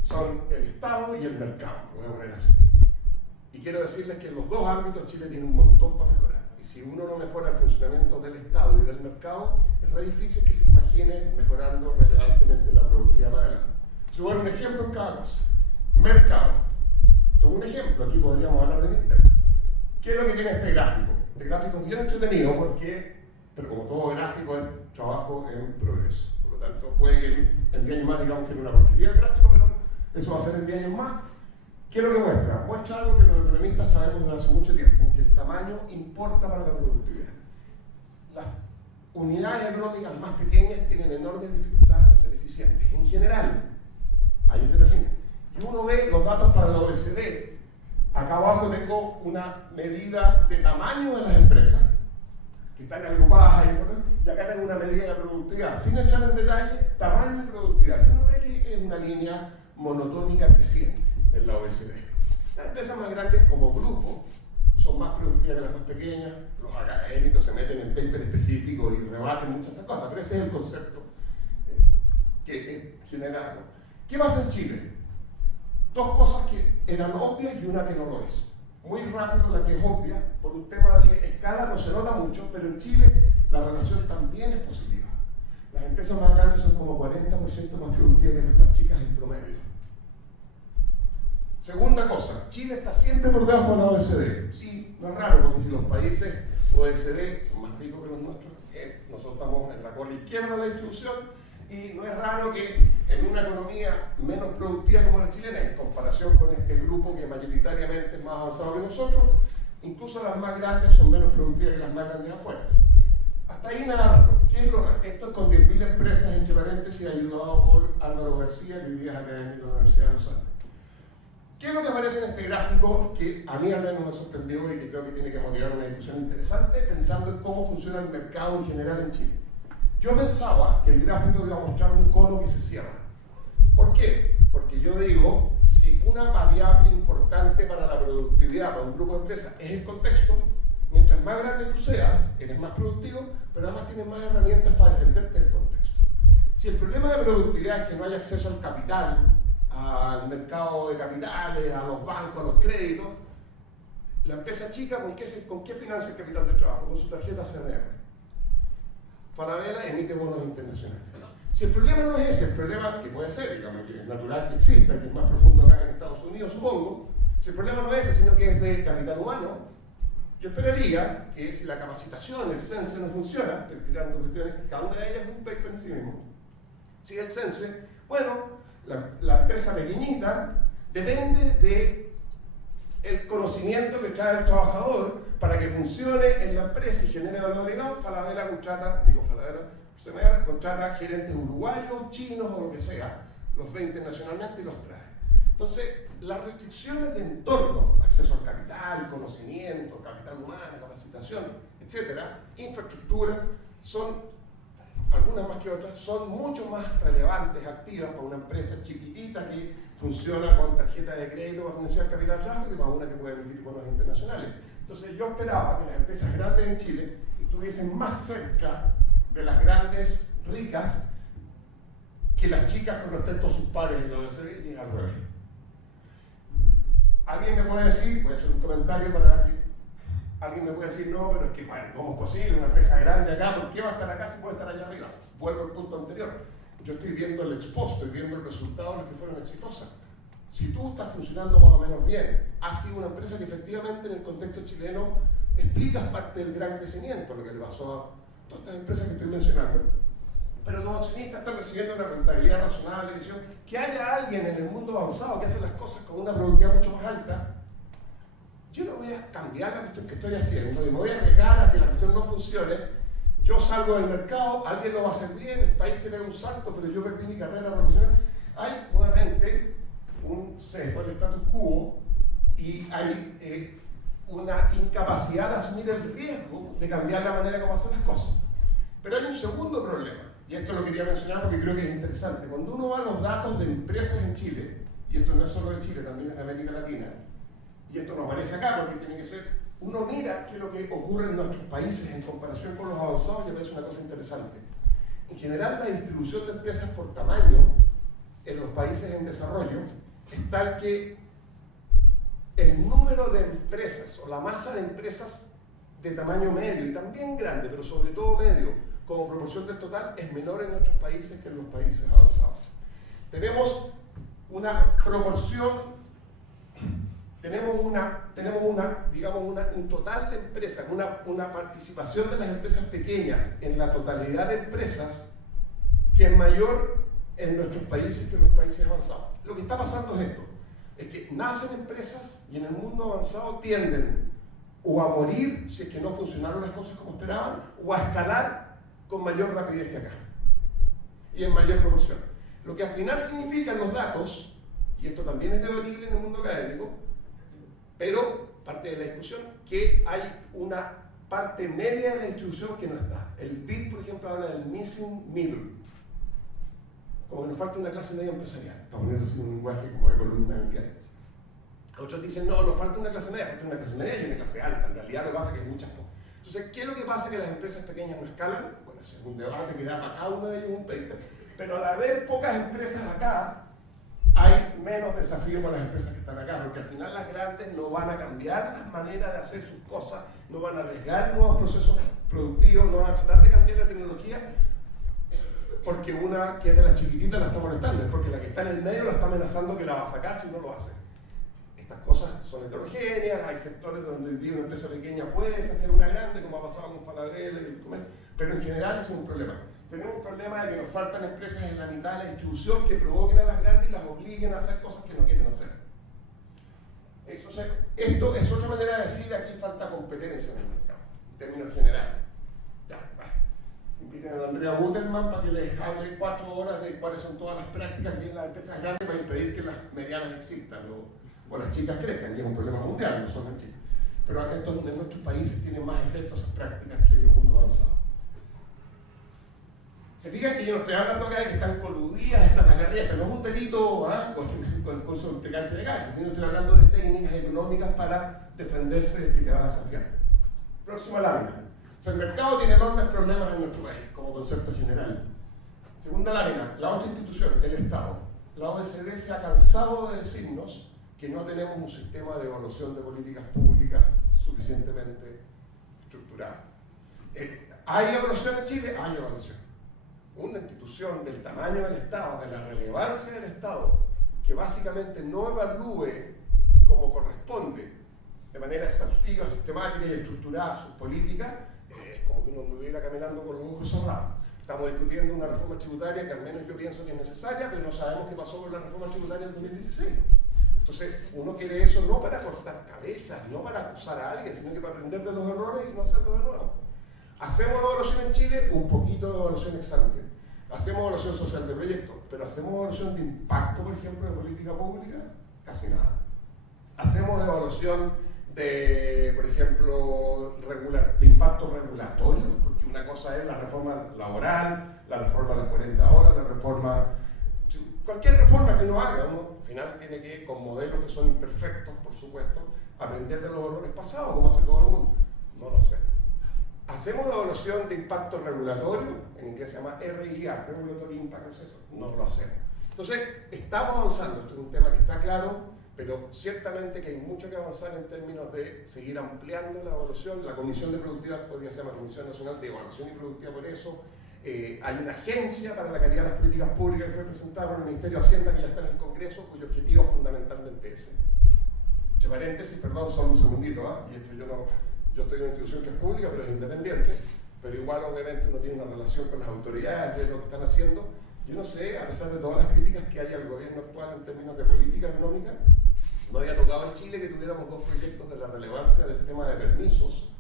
son el Estado y el mercado, lo voy a poner así. Y quiero decirles que en los dos ámbitos Chile tiene un montón para mejorar. Y si uno no mejora el funcionamiento del Estado y del mercado, es re difícil que se imagine mejorando relevantemente la productividad para adelante. Si voy a dar un ejemplo en cada cosa. Mercado. Tengo un ejemplo, aquí podríamos hablar de mi tema. ¿Qué es lo que tiene este gráfico? Este gráfico es bien entretenido pero como todo gráfico es trabajo en progreso. Por lo tanto, puede que en 10 años más digamos que es una porquería el gráfico, pero eso va a ser en 10 años más. ¿Qué es lo que muestra? Muestra algo que los economistas sabemos desde hace mucho tiempo, que el tamaño importa para la productividad. Las unidades económicas más pequeñas tienen enormes dificultades para ser eficientes. En general, hay heterogeneidad. Y uno ve los datos para la OECD. Acá abajo tengo una medida de tamaño de las empresas, que están agrupadas ahí, y acá tengo una medida de productividad. Sin entrar en detalle, tamaño y productividad. Y uno ve que es una línea monotónica creciente en la OECD. Las empresas más grandes como grupo son más productivas que las más pequeñas, los académicos se meten en paper específicos y rebaten muchas otras cosas, pero ese es el concepto que genera. ¿Qué pasa en Chile? Dos cosas que eran obvias y una que no lo es. Muy rápido la que es obvia, por un tema de escala no se nota mucho, pero en Chile la relación también es positiva. las empresas más grandes son como 40% más productivas que las más chicas en promedio. Segunda cosa, Chile está siempre por debajo de la OECD. Sí, no es raro, porque si los países OECD son más ricos que los nuestros, nosotros estamos en la cola izquierda de la distribución, y no es raro que en una economía menos productiva como la chilena, en comparación con este grupo que mayoritariamente es más avanzado que nosotros, incluso las más grandes son menos productivas que las más grandes afuera. Hasta ahí nada raro. ¿Qué es lo raro? Esto es con 10.000 empresas, entre paréntesis, ayudado por Álvaro García, que hoy día es académico de la Universidad de Los Andes. ¿Qué es lo que aparece en este gráfico que a mí al menos me sorprendió y que creo que tiene que motivar una discusión interesante, pensando en cómo funciona el mercado en general en Chile? Yo pensaba que el gráfico iba a mostrar un cono que se cierra. ¿Por qué? Porque yo digo, si una variable importante para la productividad para un grupo de empresas es el contexto, mientras más grande tú seas, eres más productivo, pero además tienes más herramientas para defenderte del contexto. Si el problema de productividad es que no hay acceso al capital, al mercado de capitales, a los bancos, a los créditos, la empresa chica, ¿con qué financia el capital del trabajo? Con su tarjeta CNR. Falabella emite bonos internacionales. Si el problema no es ese, el problema que puede ser, digamos, que es natural que exista, que es más profundo acá en Estados Unidos, supongo, si el problema no es ese, sino que es de capital humano, yo esperaría que si la capacitación, el CENSE no funciona, estoy tirando cuestiones, cada una de ellas es un paper en sí mismo. Si el CENSE, bueno, la empresa pequeñita depende de el conocimiento que trae el trabajador para que funcione en la empresa y genere valor agregado. Falabella contrata gerentes uruguayos, chinos o lo que sea, los ve internacionalmente y los trae. Entonces, las restricciones de entorno, acceso al capital, conocimiento, capital humano, capacitación, etcétera, infraestructura, son, algunas más que otras, son mucho más relevantes, activas para una empresa chiquitita que funciona con tarjeta de crédito para financiar el capital de trabajo que para una que puede emitir bonos internacionales. Entonces yo esperaba que las empresas grandes en Chile estuviesen más cerca de las grandes ricas que las chicas con respecto a sus pares en la OECD, y es al revés. Alguien me puede decir, voy a hacer un comentario para que alguien me puede decir, no, pero es que, bueno, ¿cómo es posible? Una empresa grande acá, ¿por qué va a estar acá si puede estar allá arriba? Vuelvo al punto anterior. Yo estoy viendo el exposto, estoy viendo el resultado de las que fueron exitosas. Si tú estás funcionando más o menos bien, has sido una empresa que efectivamente en el contexto chileno explicas parte del gran crecimiento, lo que le pasó a todas estas empresas que estoy mencionando, pero los accionistas están recibiendo una rentabilidad razonable, que haya alguien en el mundo avanzado que hace las cosas con una productividad mucho más alta. Yo no voy a cambiar la cuestión que estoy haciendo y me voy a arriesgar a que la cuestión no funcione. Yo salgo del mercado, alguien lo va a hacer bien, el país se ve un salto, pero yo perdí mi carrera profesional. Hay nuevamente un sesgo del status quo y hay una incapacidad de asumir el riesgo de cambiar la manera como hacen las cosas. Pero hay un segundo problema, y esto lo quería mencionar porque creo que es interesante. Cuando uno va a los datos de empresas en Chile, y esto no es solo de Chile, también es de América Latina, y esto no aparece acá porque tiene que ser, uno mira qué es lo que ocurre en nuestros países en comparación con los avanzados y aparece una cosa interesante. En general, la distribución de empresas por tamaño en los países en desarrollo es tal que el número de empresas o la masa de empresas de tamaño medio y también grande, pero sobre todo medio, como proporción del total, es menor en nuestros países que en los países avanzados. Tenemos una proporción, un total de empresas, una participación de las empresas pequeñas en la totalidad de empresas que es mayor en nuestros países que en los países avanzados. Lo que está pasando es esto, es que nacen empresas y en el mundo avanzado tienden o a morir si es que no funcionaron las cosas como esperaban, o a escalar con mayor rapidez que acá y en mayor proporción. Lo que al final significan los datos, y esto también es debatible en el mundo académico, pero parte de la discusión, que hay una parte media de la distribución que no está. El BID, por ejemplo, habla del missing middle, como que nos falta una clase media empresarial, para ponerlo así en un lenguaje como de columna en diario. Otros dicen, no, nos falta una clase media, falta una clase media y una clase alta. En realidad lo que pasa es que hay muchas cosas. Entonces, ¿qué es lo que pasa que las empresas pequeñas no escalan? Bueno, ese es un debate que da para cada uno de ellos un paper. Pero al haber pocas empresas acá, hay menos desafío para las empresas que están acá, porque al final las grandes no van a cambiar las maneras de hacer sus cosas, no van a arriesgar nuevos procesos productivos, no van a tratar de cambiar la tecnología, porque una que es de las chiquititas la está molestando, es porque la que está en el medio la está amenazando que la va a sacar si no lo hace. Estas cosas son heterogéneas, hay sectores donde una empresa pequeña puede sacar una grande, como ha pasado con Falabella y el comercio, pero en general es un problema. Tenemos un problema de que nos faltan empresas en la mitad de la distribución que provoquen a las grandes y las obliguen a hacer cosas que no quieren hacer. Esto es otra manera de decir que aquí falta competencia en el mercado, en términos generales. Ya, vale. Inviten a Andrea Butelman para que les hable 4 horas de cuáles son todas las prácticas que tienen las empresas grandes para impedir que las medianas existan o las chicas crezcan, y es un problema mundial, no solo en Chile. Pero en nuestros países tienen más efectos esas prácticas que en el mundo avanzado. Se fijan que yo no estoy hablando acá de que están coludidas estas agarrías, no es un delito con el curso de implicancia de cárcel, sino estoy hablando de técnicas económicas para defenderse del que te va a desafiar. Próxima lámina. O sea, el mercado tiene enormes problemas en nuestro país, como concepto general. Segunda lámina, la otra institución, el Estado. La OECD se ha cansado de decirnos que no tenemos un sistema de evaluación de políticas públicas suficientemente estructurado. ¿Hay evaluación en Chile? Hay evaluación. Una institución del tamaño del Estado, de la relevancia del Estado, que básicamente no evalúe como corresponde, de manera exhaustiva, sistemática y estructurada sus políticas, es como que uno estuviera caminando con los ojos cerrados. Estamos discutiendo una reforma tributaria que al menos yo pienso que es necesaria, pero no sabemos qué pasó con la reforma tributaria del 2016. Entonces, uno quiere eso no para cortar cabezas, no para acusar a alguien, sino que para aprender de los errores y no hacerlo de nuevo. ¿Hacemos evaluación en Chile? Un poquito de evaluación ex ante. Hacemos evaluación social de proyectos, pero hacemos evaluación de impacto, por ejemplo, de política pública, casi nada. Hacemos evaluación de, por ejemplo, de impacto regulatorio, porque una cosa es la reforma laboral, la reforma de las 40 horas, la reforma, cualquier reforma que uno haga, uno al final tiene que, con modelos que son imperfectos, por supuesto, aprender de los errores pasados, como hace todo el mundo. No lo hacemos. ¿Hacemos evaluación de impacto regulatorio? En inglés se llama RIA, Regulatory Impact Assessment. No lo hacemos. Entonces, estamos avanzando. Esto es un tema que está claro, pero ciertamente que hay mucho que avanzar en términos de seguir ampliando la evaluación. La Comisión de Productividad podría ser la Comisión Nacional de Evaluación y Productividad por eso. Hay una agencia para la calidad de las políticas públicas que fue presentada por el Ministerio de Hacienda que ya está en el Congreso, cuyo objetivo es fundamentalmente ese. Entre paréntesis, perdón, solo un segundito, y esto yo estoy en una institución que es pública, pero es independiente, pero igual obviamente uno tiene una relación con las autoridades de lo que están haciendo. Yo no sé, a pesar de todas las críticas que hay al gobierno actual en términos de política económica, no había tocado en Chile que tuviéramos 2 proyectos de la relevancia del tema de permisos,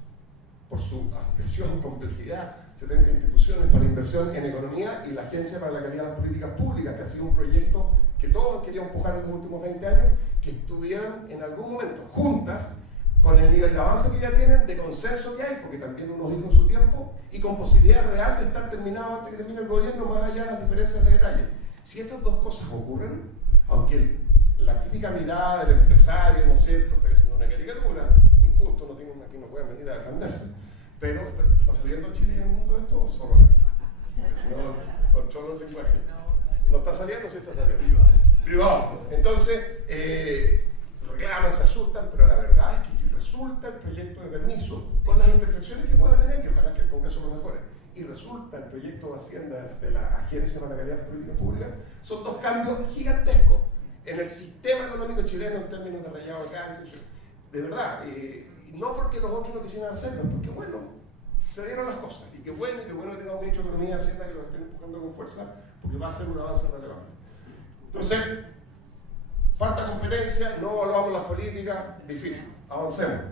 por su ampliación, complejidad, 70 instituciones para inversión en economía y la Agencia para la Calidad de las Políticas Públicas, que ha sido un proyecto que todos han querido empujar en los últimos 20 años, que estuvieran en algún momento juntas, con el nivel de avance que ya tienen, de consenso que hay, porque también uno dijo su tiempo, y con posibilidad real de estar terminado antes que termine el gobierno, más allá de las diferencias de detalle. Si esas 2 cosas ocurren, aunque la típica mirada del empresario, ¿no es cierto?, está haciendo una caricatura, injusto, aquí no pueden venir a defenderse, pero ¿está saliendo Chile en el mundo de esto o solo acá? Si no, controlo el lenguaje. ¿No está saliendo? Sí está saliendo. Privado. Entonces, reclaman, se asustan, pero la verdad es que si resulta el proyecto de permiso, con las imperfecciones que pueda tener, que ojalá que el Congreso lo mejore, y resulta el proyecto de Hacienda de la Agencia para la Calidad de las Políticas Públicas, son 2 cambios gigantescos en el sistema económico chileno en términos de rayado de cancha, de verdad, y no porque los otros no quisieran hacerlo, porque bueno, se dieron las cosas, y qué bueno que tenga un ministro de Economía y Hacienda que lo estén empujando con fuerza, porque va a ser un avance relevante. Entonces, falta competencia, no evaluamos las políticas, difícil, avancemos.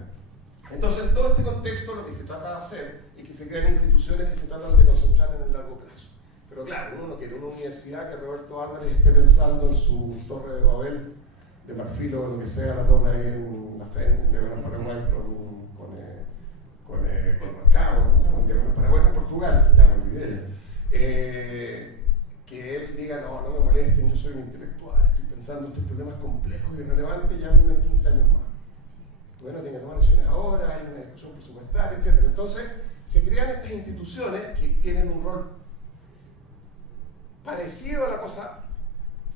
Entonces, en todo este contexto, lo que se trata de hacer es que se crean instituciones que se tratan de concentrar en el largo plazo. Pero claro, uno no quiere una universidad que Roberto Álvarez esté pensando en su torre de Babel, de marfil o lo que sea, la torre ahí en la FEN, de Gran Paraguay con Marcado, no sé, en Gran Paraguay con Portugal, ya me olvidé. Que él diga, no me molesten, yo soy un intelectual, estoy pensando estos problemas complejos y relevantes, llámenme en 15 años más. Bueno, tiene que tomar decisiones ahora, hay una discusión presupuestaria, etc. Entonces, se crean estas instituciones que tienen un rol parecido a la cosa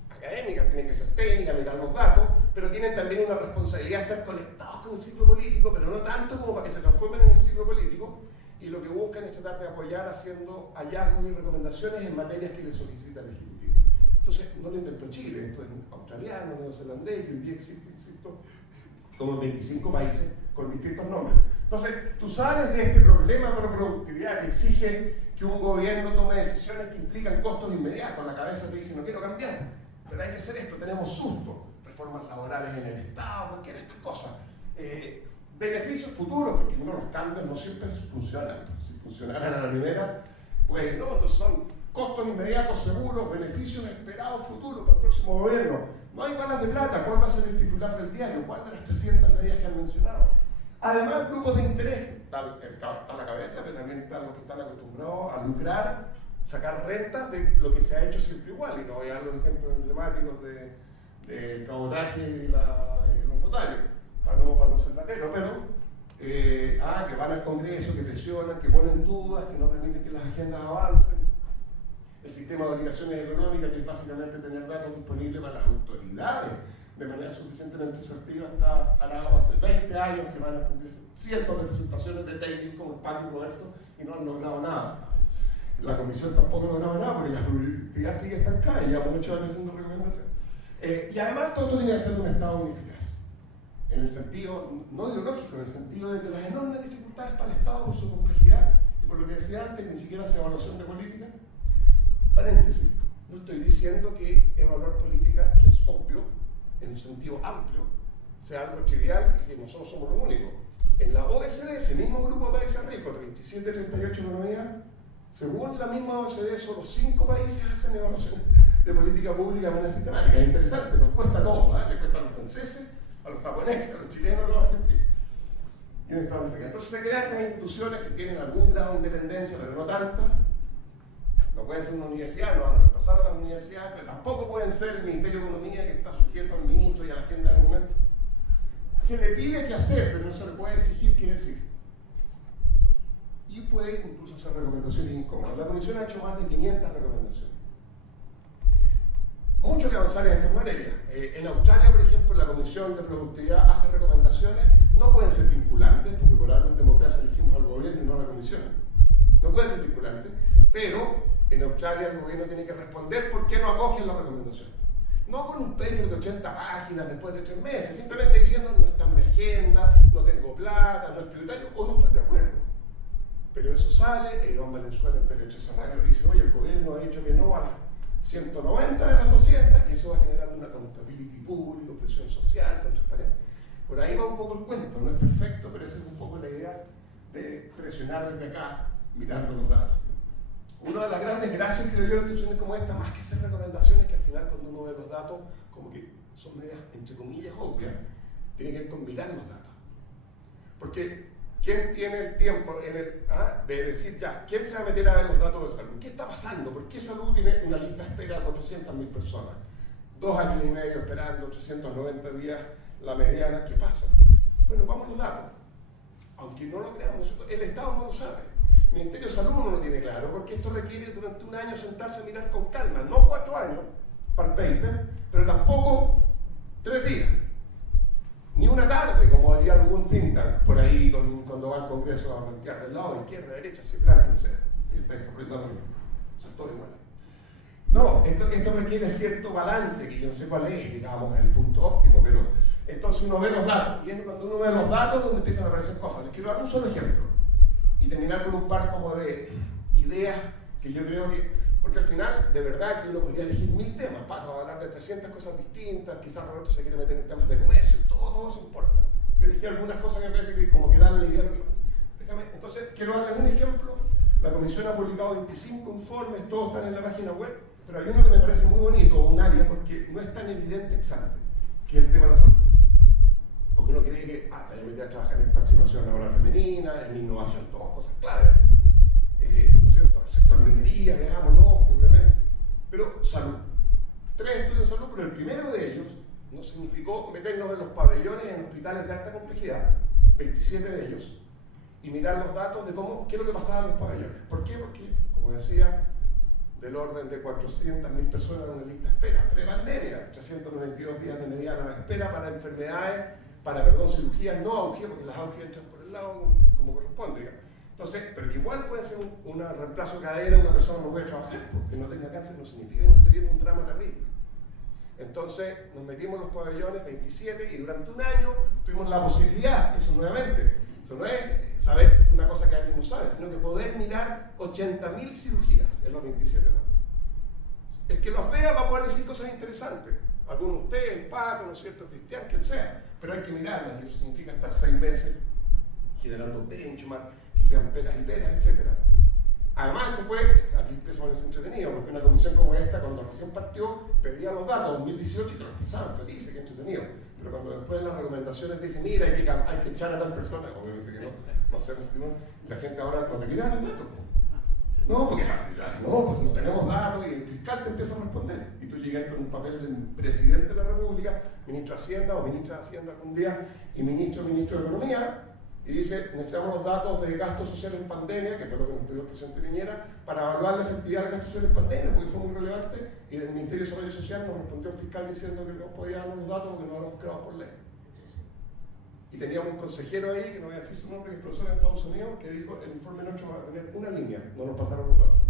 académica, tienen que ser técnica, mirar los datos, pero tienen también una responsabilidad de estar conectados con el ciclo político, pero no tanto como para que se transformen en el ciclo político, y lo que buscan es tratar de apoyar haciendo hallazgos y recomendaciones en materias que le solicita el Ejecutivo. Entonces, no lo inventó Chile, esto es australiano, neozelandés, y hoy día existe, insisto, como en 25 países con distintos nombres. Entonces, tú sales de este problema de productividad que exige que un gobierno tome decisiones que implican costos inmediatos. La cabeza te dice, no quiero cambiar, pero hay que hacer esto, tenemos susto. Reformas laborales en el Estado, cualquiera de estas cosas. Beneficios futuros, porque uno los cambios no siempre funcionan. Si funcionaran a la primera, pues no, entonces son costos inmediatos seguros, beneficios esperados futuros para el próximo gobierno. No hay balas de plata. ¿Cuál va a ser el titular del diario? ¿Cuál de las 300 medidas que han mencionado? Además, grupos de interés. Está la cabeza, pero también están los que están acostumbrados a lucrar, sacar rentas de lo que se ha hecho siempre igual. Y no voy a dar los ejemplos emblemáticos del cabotaje y los notarios, para no ser latero, pero que van al Congreso, que presionan, que ponen dudas, que no permiten que las agendas avancen. El sistema de obligaciones económicas, que es básicamente tener datos disponibles para las autoridades de manera suficientemente asertiva, está parado hace 20 años que van a cumplir cientos de presentaciones de técnicos como el Paco y Roberto y no han logrado nada. La comisión tampoco ha logrado nada porque la productividad sigue estancada y ya por 8 años haciendo recomendaciones. Y además todo esto tiene que ser un Estado ineficaz, en el sentido, no ideológico, en el sentido de que las enormes dificultades para el Estado por su complejidad y por lo que decía antes, que ni siquiera hace evaluación de política. Paréntesis, no estoy diciendo que evaluar política, que es obvio, en un sentido amplio, sea algo trivial y que nosotros somos los únicos. En la OECD, ese mismo grupo de países ricos, 37, 38 economías, según la misma OECD, solo 5 países hacen evaluaciones de política pública de manera sistemática. Es interesante, nos cuesta todo, le cuesta a los franceses, a los japoneses, a los chilenos, a los argentinos. Y entonces se crean estas instituciones que tienen algún grado de independencia, pero no tanta. No pueden ser una universidad, no van a reemplazar a las universidades, pero tampoco pueden ser el Ministerio de Economía, que está sujeto al ministro y a la agenda del momento. Se le pide qué hacer, pero no se le puede exigir qué decir. Y puede incluso hacer recomendaciones incómodas. La Comisión ha hecho más de 500 recomendaciones. Mucho que avanzar en estas materias. En Australia, por ejemplo, la Comisión de Productividad hace recomendaciones, no pueden ser vinculantes, porque por algo en democracia elegimos al gobierno y no a la Comisión. No pueden ser vinculantes, pero en Australia el gobierno tiene que responder por qué no acogen la recomendación. No con un paper de 80 páginas después de 3 meses, simplemente diciendo no está en mi agenda, no tengo plata, no es prioritario o no estoy de acuerdo. Pero eso sale, Iván Valenzuela en Telechesamario dice, oye, el gobierno ha dicho que no a las 190 de las 200 y eso va generando una accountability pública, presión social, con transparencia. Por ahí va un poco el cuento, no es perfecto, pero esa es un poco la idea de presionar desde acá, mirando los datos. Una de las grandes gracias que dio instituciones como esta, más que hacer recomendaciones, que al final cuando uno ve los datos, como que son medias, entre comillas, obvias, tiene que ver con mirar los datos. Porque ¿quién tiene el tiempo de decir ya, quién se va a meter a ver los datos de salud? ¿Qué está pasando? ¿Por qué salud tiene una lista de espera de 800.000 personas? 2 años y medio esperando, 890 días la mediana. ¿Qué pasa? Bueno, vamos a los datos. Aunque no lo creamos, el Estado no lo sabe. El Ministerio de Salud no lo tiene claro, porque esto requiere durante un año sentarse a mirar con calma, no 4 años para el paper, pero tampoco 3 días. Ni una tarde, como haría algún think tank por ahí cuando va al Congreso a plantear del lado, izquierda, derecha, si plántense. Está desapretando lo mismo. Son todos iguales. No, esto requiere cierto balance, que yo no sé cuál es, digamos, el punto óptimo, pero entonces uno ve los datos, y es cuando uno ve los datos donde empiezan a aparecer cosas. Les quiero dar un solo ejemplo, y terminar con un par como de ideas que yo creo que, porque al final, de verdad, que uno podría elegir 1000 temas, Pato, hablar de 300 cosas distintas, quizás Roberto se quiere meter en temas de comercio, todo eso importa. Yo elegí algunas cosas que me parece que como que dan la idea de lo que pasa. Entonces, quiero darles un ejemplo. La Comisión ha publicado 25 informes, todos están en la página web, pero hay uno que me parece muy bonito, un área, porque no es tan evidente ex ante, que es el tema de la salud. Porque uno cree que, te voy a meter a trabajar en participación laboral femenina, en innovación, todas cosas claves. ¿No es cierto? El sector minería, veámoslo, obviamente. Pero salud. 3 estudios de salud, pero el primero de ellos nos significó meternos en los pabellones en hospitales de alta complejidad, 27 de ellos, y mirar los datos de qué es lo que pasaba en los pabellones. ¿Por qué? Porque, como decía, del orden de 400.000 personas en una lista de espera, pre-pandemia, 392 días de mediana de espera para enfermedades, cirugías no auge, porque las auge entran por el lado como corresponde. Entonces, pero que igual puede ser un reemplazo de cadera, una persona no puede trabajar porque no tenga cáncer, no significa que no esté viendo un drama terrible. Entonces nos metimos en los pabellones 27 y durante un año tuvimos la posibilidad, eso nuevamente, eso no es saber una cosa que alguien no sabe, sino que poder mirar 80.000 cirugías en los 27 años. El que los vea va a poder decir cosas interesantes. Alguno de ustedes, el Pato, ¿no es cierto?, Cristian, quien sea, pero hay que mirarlas y eso significa estar 6 meses generando benchmark, que sean peras y peras, etc. Además, esto fue, aquí empezó a ser entretenido, porque una comisión como esta, cuando recién partió, pedía los datos 2018 y te los pasaban felices, que entretenido. Pero cuando después en las recomendaciones dicen, mira, hay que echar a tal persona, obviamente que no sé, la gente ahora no te quiere dar los datos. No, porque no, pues no tenemos datos y el fiscal te empieza a responder. Y tú llegas con un papel del presidente de la República, ministro de Hacienda o ministra de Hacienda algún día, y ministro de Economía, y dice, necesitamos los datos de gasto social en pandemia, que fue lo que nos pidió el presidente Piñera, para evaluar la efectividad del gasto social en pandemia, porque fue muy relevante, y del Ministerio de Desarrollo Social nos respondió el fiscal diciendo que no podía darnos los datos porque no éramos creados por ley. Y teníamos un consejero ahí, que no voy a decir su nombre, que es profesor en Estados Unidos, que dijo, el informe nuestro va a tener una línea, no nos pasaron los datos.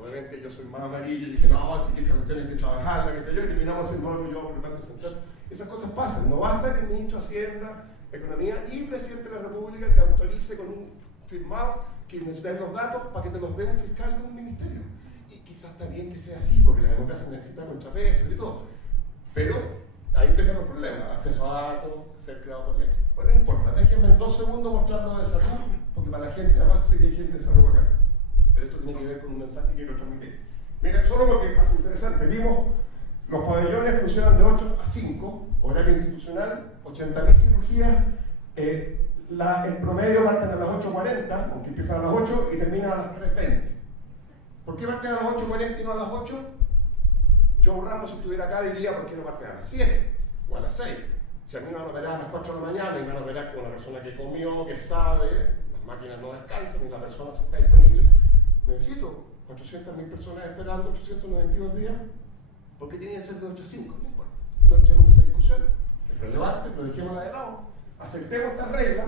Obviamente yo soy más amarillo y dije, no, así que esta cuestión hay que trabajarla, qué sé yo, y terminamos haciendo algo yo por el Banco Central. Esas cosas pasan, no basta que el ministro de Hacienda, Economía y presidente de la República te autorice con un firmado que necesitan los datos para que te los dé un fiscal de un ministerio. Y quizás está bien que sea así, porque la democracia necesita contrapesos y todo. Pero ahí empiezan los problemas, acceso a datos, ser creado por ley. Bueno, no importa, déjenme en 2 segundos mostrarlo de salud, porque para la gente, además sé que hay gente de salud acá. Pero esto tiene que ver con un mensaje que quiero transmitir. Mira, solo porque es interesante, vimos, los pabellones funcionan de 8 a 5, horario institucional, 80.000 cirugías, en promedio parten a las 8:40, aunque empiezan a las 8 y terminan a las 3:20. ¿Por qué parten a las 8:40 y no a las 8? Joe Ramos, si estuviera acá, diría por qué no parten a las 7 o a las 6. Si a mí me van a operar a las 4 de la mañana y me van a operar con una persona que comió, que sabe, las máquinas no descansan y la persona se está disponible, necesito 400.000 personas esperando 892 días. ¿Por qué tiene que ser de 8 a 5? No importa. No entremos en esa discusión, que es relevante, pero dejémosla de lado. Aceptemos esta regla,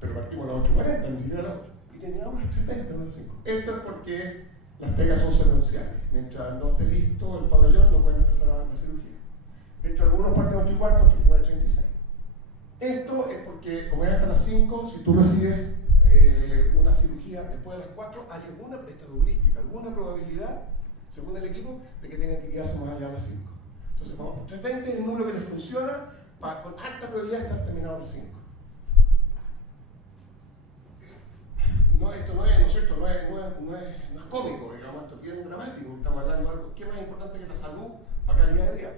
pero partimos a las 8:40, ni siquiera a las 8. Y terminamos a las 3:20, no a las 5. Esto es porque las pegas son secuenciales. Mientras no esté listo el pabellón, no pueden empezar a dar la cirugía. De hecho, algunos parten a 8:15, otros 9:36. Esto es porque, como es hasta las 5, si tú recibes una cirugía después de las 4, hay alguna, esta es heurística, alguna probabilidad, según el equipo, de que tengan que quedarse más allá de las 5. Entonces, vamos, 3:20 es el número que les funciona con alta probabilidad de estar terminado a las 5. No, esto no es, ¿no es cierto? No es cómico, digamos, esto es bien dramático. Estamos hablando de algo que es más importante que la salud para calidad de vida.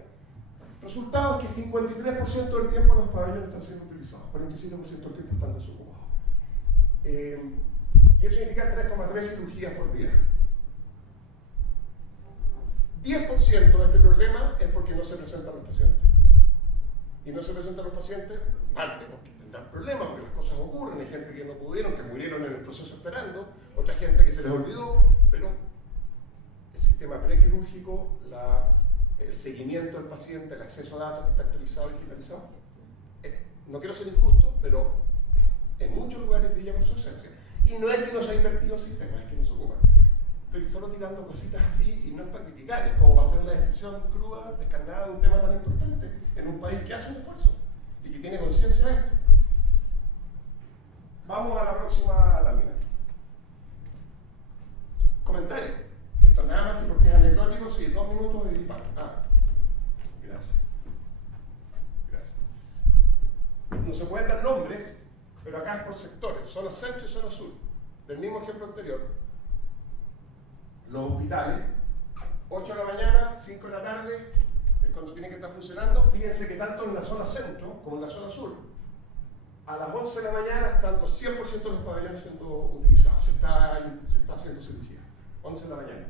Resultado es que 53% del tiempo los pabellones están siendo utilizados, 45% del tiempo están desocupados. Y eso significa 3,3 cirugías por día. 10% de este problema es porque no se presentan los pacientes. Y no se presentan los pacientes, parte porque tendrán problemas, porque las cosas ocurren. Hay gente que no pudieron, que murieron en el proceso esperando, otra gente que se les olvidó, pero el sistema prequirúrgico, el seguimiento del paciente, el acceso a datos que está actualizado y digitalizado, no quiero ser injusto, pero en muchos lugares brilla por su ausencia. Y no es que no se ha invertido en sistemas, es que no se ocupan. Estoy solo tirando cositas así y no es para criticar, es como para hacer una decisión cruda, descarnada de un tema tan importante en un país que hace un esfuerzo y que tiene conciencia de esto. Vamos a la próxima lámina. Comentario. Esto nada más que porque es anecdótico, sí, 2 minutos y disparo. Gracias. Gracias. No se pueden dar nombres, pero acá es por sectores, zona centro y zona sur. Del mismo ejemplo anterior. Los hospitales, 8 de la mañana, 5 de la tarde, es cuando tienen que estar funcionando. Fíjense que tanto en la zona centro como en la zona sur, a las 11 de la mañana están los 100% de los pabellones siendo utilizados. Se está haciendo cirugía. 11 de la mañana.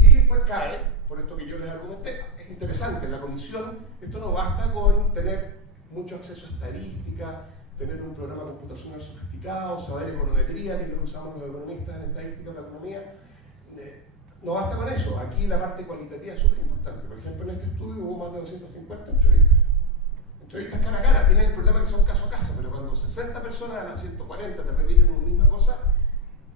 Y después cae, por esto que yo les argumenté. Es interesante, en la comisión, esto no basta con tener mucho acceso a estadística, tener un programa computacional sofisticado, saber econometría, que es lo que usamos los economistas en estadística de la economía. No basta con eso. Aquí la parte cualitativa es súper importante. Por ejemplo, en este estudio hubo más de 250 entrevistas entrevistas cara a cara, tienen el problema que son caso a caso, pero cuando 60 personas a las 140 te repiten una misma cosa,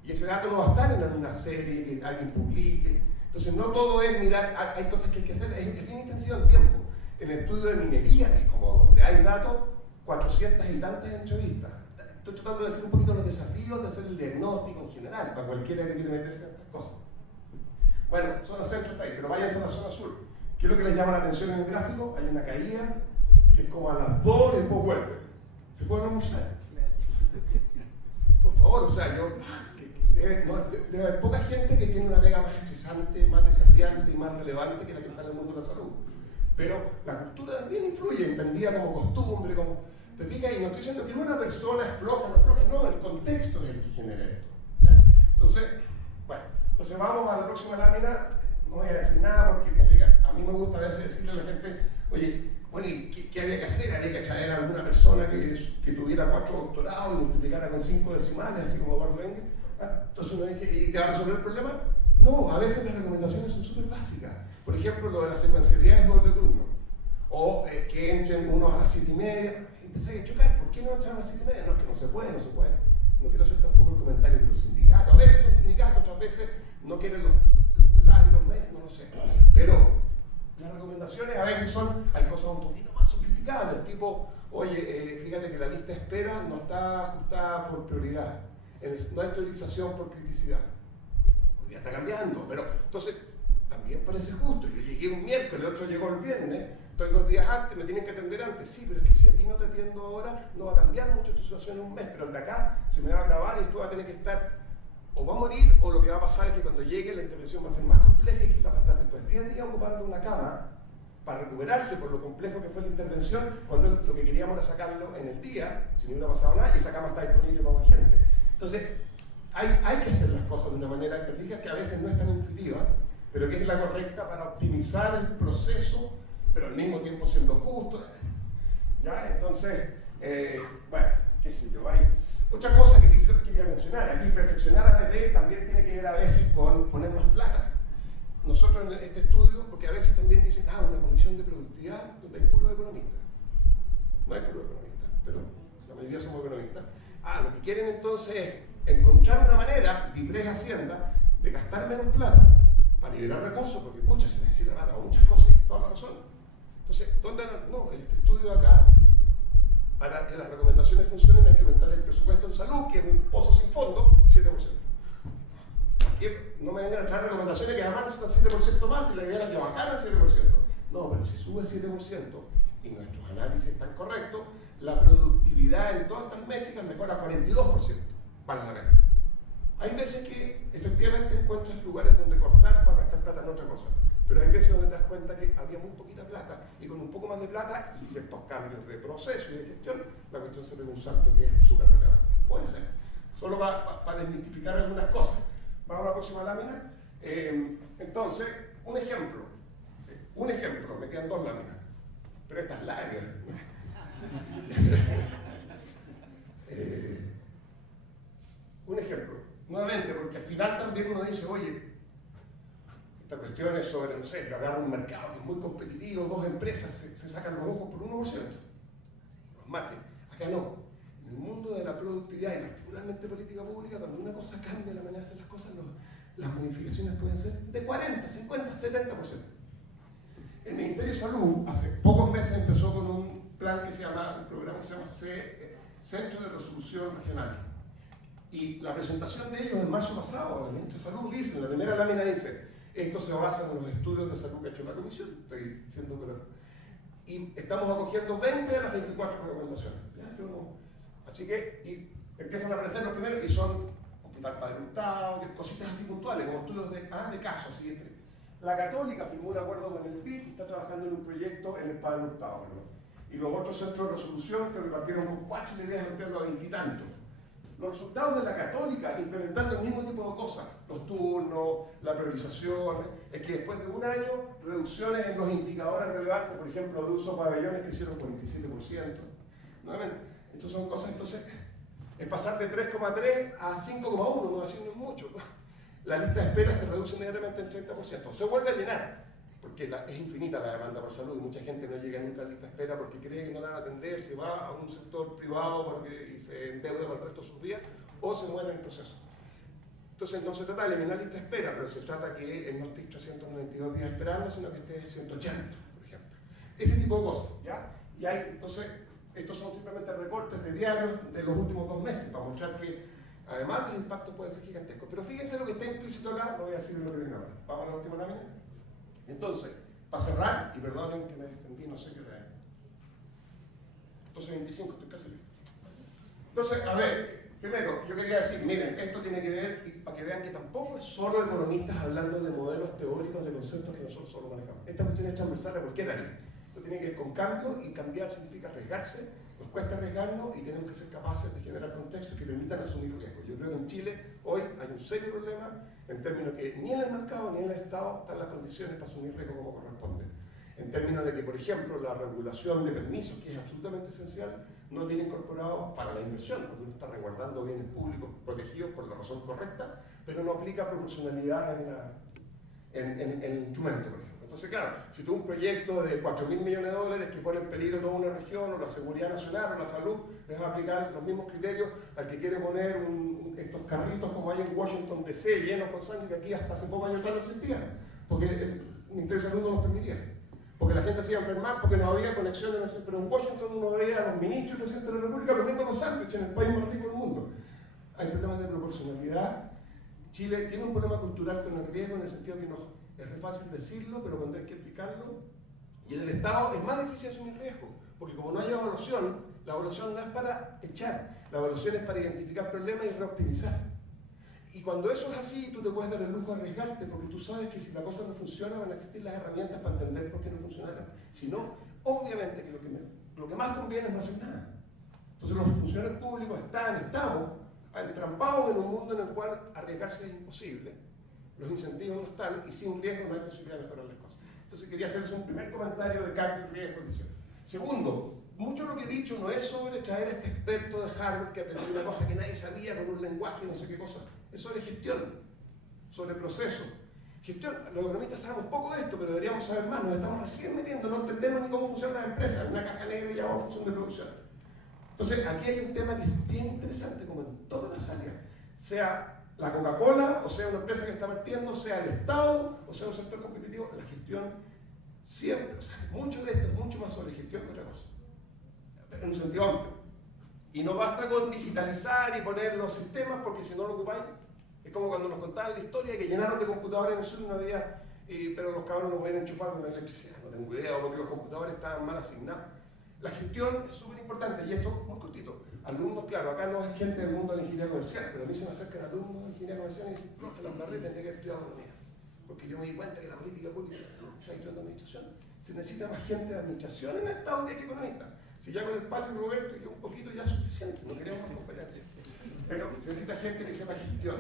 y ese dato no va a estar en una serie que alguien publique. Entonces no todo es mirar, hay cosas que hay que hacer, es bien intensivo el tiempo. En el estudio de minería, que es como donde hay datos, 400 y tantas entrevistas. Estoy tratando de decir un poquito los desafíos de hacer el diagnóstico en general, para cualquiera que quiera meterse en estas cosas. Bueno, zona centro está ahí, pero váyanse a la zona sur. ¿Qué es lo que les llama la atención en el gráfico? Hay una caída que es como a las 2 y después vuelve. ¿Se pueden almorzar? Por favor, o sea, debe haber poca gente que tiene una pega más estresante, más desafiante y más relevante que la que está en el mundo de la salud. Pero la cultura también influye, entendida como costumbre, como... ¿Te fijas? Y no estoy diciendo que una persona es floja o no es floja, no, el contexto es el que genera esto. ¿Ya? Entonces, bueno, entonces vamos a la próxima lámina. No voy a decir nada porque a mí me gusta a veces decirle a la gente, oye, bueno, ¿qué había que hacer? Había que traer a alguna persona que tuviera 4 doctorados y multiplicara con 5 decimales, así como Eduardo Engel. Entonces uno dice, ¿y te va a resolver el problema? No, a veces las recomendaciones son súper básicas. Por ejemplo, lo de la secuencialidad es doble turno. O que entren unos a las 7:30. Empecé a chocar, ¿por qué no entran a las 7:30? No, es que no se puede, no se puede. No quiero hacer tampoco el comentario de los sindicatos. A veces son sindicatos, otras veces no quieren los medios, no lo sé. Pero las recomendaciones a veces hay cosas un poquito más sofisticadas, del tipo, oye, fíjate que la lista de espera no está ajustada por prioridad. No hay priorización por criticidad. Hoy día está cambiando, pero entonces también parece justo. Yo llegué un miércoles, el otro llegó el viernes, estoy 2 días antes, me tienen que atender antes. Sí, pero es que si a ti no te atiendo ahora, no va a cambiar mucho tu situación en un mes, pero el de acá se me va a agravar y después va a tener que estar, o va a morir, o lo que va a pasar es que cuando llegue la intervención va a ser más compleja y quizás va a estar después de 10 días ocupando una cama para recuperarse por lo complejo que fue la intervención, cuando lo que queríamos era sacarlo en el día, si no hubiera pasado nada, y esa cama está disponible para más gente. Entonces, hay que hacer las cosas de una manera que a veces no es tan intuitiva, pero que es la correcta para optimizar el proceso, pero al mismo tiempo siendo justo. ¿Ya? Entonces, bueno, qué sé yo, hay otra cosa que quería mencionar. Aquí perfeccionar a ADP también tiene que ver a veces con poner más plata. Nosotros en este estudio, porque a veces también dicen, una comisión de productividad donde hay puros economistas. No hay puros economistas, pero la mayoría somos economistas. Lo que quieren entonces es encontrar una manera, DIPRES Hacienda, de gastar menos plata para liberar recursos, porque escucha, se necesita plata para muchas cosas y toda la razón. Entonces, ¿dónde no? Este estudio de acá, para que las recomendaciones funcionen, hay que aumentar el presupuesto en salud, que es un pozo sin fondo, 7%. Aquí no me vengan a traer recomendaciones que además necesitan 7% más y la idea era que bajaran 7%. No, pero si sube 7% y nuestros análisis están correctos, la productividad en todas estas métricas mejora 42%. Vale la pena. Hay veces que efectivamente encuentras lugares donde cortar para gastar plata en otra cosa, pero hay veces donde te das cuenta que había muy poquita plata y con un poco más de plata y ciertos cambios de proceso y de gestión, la cuestión se ve un salto que es súper relevante. Puede ser. Solo para desmitificar algunas cosas. Vamos a la próxima lámina. Entonces, un ejemplo. ¿Sí? Un ejemplo, me quedan 2 láminas, pero esta es larga. Un ejemplo, nuevamente, porque al final también uno dice, oye, esta cuestión es sobre, no sé, agarrar un mercado que es muy competitivo, 2 empresas se sacan los ojos por 1%. Los márgenes. Acá no. En el mundo de la productividad y particularmente política pública, cuando una cosa cambia la manera de hacer las cosas, las modificaciones pueden ser de 40, 50, 70%. El Ministerio de Salud hace pocos meses empezó con un programa que se llama Centro de Resolución Regional. Y la presentación de ellos en marzo pasado, el Ministerio de Salud dice, en la primera lámina dice, esto se basa en los estudios de salud que ha hecho la comisión, estoy diciendo claro. Y estamos acogiendo 20 de las 24 recomendaciones. ¿Ya? Así que empiezan a aparecer los primeros y son Hospital Padre Hurtado, cositas así puntuales, como estudios de casos. Así. La Católica firmó un acuerdo con el PIT y está trabajando en un proyecto en el Padre Hurtado. Y los otros centros de resolución creo que partieron con 4 ideas de ampliarlo a 20 y tantos. Los resultados de la Católica, implementando el mismo tipo de cosas, los turnos, la priorización, es que después de un año, reducciones en los indicadores relevantes, por ejemplo, de uso de pabellones que hicieron 47%. Nuevamente, estas son cosas, entonces, es pasar de 3,3 a 5,1, no así no es mucho. La lista de espera se reduce inmediatamente en 30%. Se vuelve a llenar. El porque es infinita la demanda por salud y mucha gente no llega nunca a la lista de espera porque cree que no la van a atender, se va a un sector privado y se endeuda para el resto de sus días o se muere en el proceso. Entonces no se trata de eliminar la lista de espera, pero se trata que no estés 892 días esperando, sino que estés 180, por ejemplo. Ese tipo de cosas, ¿ya? Y entonces, estos son simplemente recortes de diarios de los últimos 2 meses, para mostrar que además los impactos pueden ser gigantescos. Pero fíjense lo que está implícito acá, lo voy a decir en lo que viene ahora. Vamos a la última lámina. Entonces, para cerrar, y perdonen que me extendí, no sé qué hora es. 12:25, estoy casi listo. Entonces, a ver, primero, yo quería decir, miren, esto tiene que ver, y para que vean que tampoco es solo economistas hablando de modelos teóricos, de conceptos que nosotros solo manejamos. Esta cuestión es transversal a cualquier área. Esto tiene que ver con cambio, y cambiar significa arriesgarse, nos cuesta arriesgarnos y tenemos que ser capaces de generar contextos que permitan asumir riesgos. Yo creo que en Chile hoy hay un serio problema en términos que ni en el mercado ni en el Estado están las condiciones para asumir riesgos como corresponde. En términos de que, por ejemplo, la regulación de permisos, que es absolutamente esencial, no tiene incorporado para la inversión, porque uno está resguardando bienes públicos protegidos por la razón correcta, pero no aplica proporcionalidad en el instrumento, por ejemplo. Entonces, claro, si tú un proyecto de 4.000 millones de dólares que pone en peligro toda una región, o la seguridad nacional, o la salud, les va a aplicar los mismos criterios al que quiere poner estos carritos como hay en Washington DC, llenos con sangre, que aquí hasta hace pocos años atrás no existían, porque el Ministerio de Salud no los permitía. Porque la gente se iba a enfermar, porque no había conexiones, pero en Washington uno veía a los ministros y presidentes de la República comiendo los sándwiches en el país más rico del mundo. Hay problemas de proporcionalidad. Chile tiene un problema cultural con el riesgo en el sentido que es re fácil decirlo, pero cuando hay que explicarlo. Y en el Estado es más difícil asumir riesgo, porque como no hay evaluación, la evaluación no es para echar, la evaluación es para identificar problemas y reoptimizar. Y cuando eso es así, tú te puedes dar el lujo de arriesgarte, porque tú sabes que si la cosa no funciona, van a existir las herramientas para entender por qué no funcionaron. Si no, obviamente que lo que más conviene es no hacer nada. Entonces los funcionarios públicos estamos entrampados en un mundo en el cual arriesgarse es imposible, los incentivos no están, y sin riesgo no hay posibilidad de mejorar las cosas. Entonces quería hacerles un primer comentario de cambio, riesgo, condición. Segundo, mucho de lo que he dicho no es sobre traer a este experto de Harvard que aprendió una cosa que nadie sabía con un lenguaje, no sé qué cosa. Es sobre gestión, sobre proceso. Gestión, los economistas sabemos poco de esto, pero deberíamos saber más. Nos estamos recién metiendo, no entendemos ni cómo funcionan las empresas, una caja negra llamada función de producción. Entonces, aquí hay un tema que es bien interesante, como en todas las áreas, sea la Coca-Cola, o sea una empresa que está partiendo, sea el Estado, o sea un sector competitivo, la gestión siempre, o sea, mucho de esto es mucho más sobre gestión que otra cosa, en un sentido amplio. Y no basta con digitalizar y poner los sistemas, porque si no lo ocupáis, es como cuando nos contaban la historia que llenaron de computadores en el sur una vía, pero los cabros no podían enchufar con la electricidad, no tengo idea, o porque los computadores estaban mal asignados. La gestión es súper importante, y esto muy cortito. Alumnos, claro, acá no hay gente del mundo de la ingeniería comercial, pero a mí se me acercan alumnos de ingeniería comercial y me dicen, profe, la embarré, tendría que haber estudiado economía. Porque yo me di cuenta que la política pública no está estudiando administración. Se necesita más gente de administración en el Estado que economistas. Si ya con el Patio y Roberto y yo un poquito ya es suficiente, no queremos más competencia. Pero se necesita gente que sepa gestión.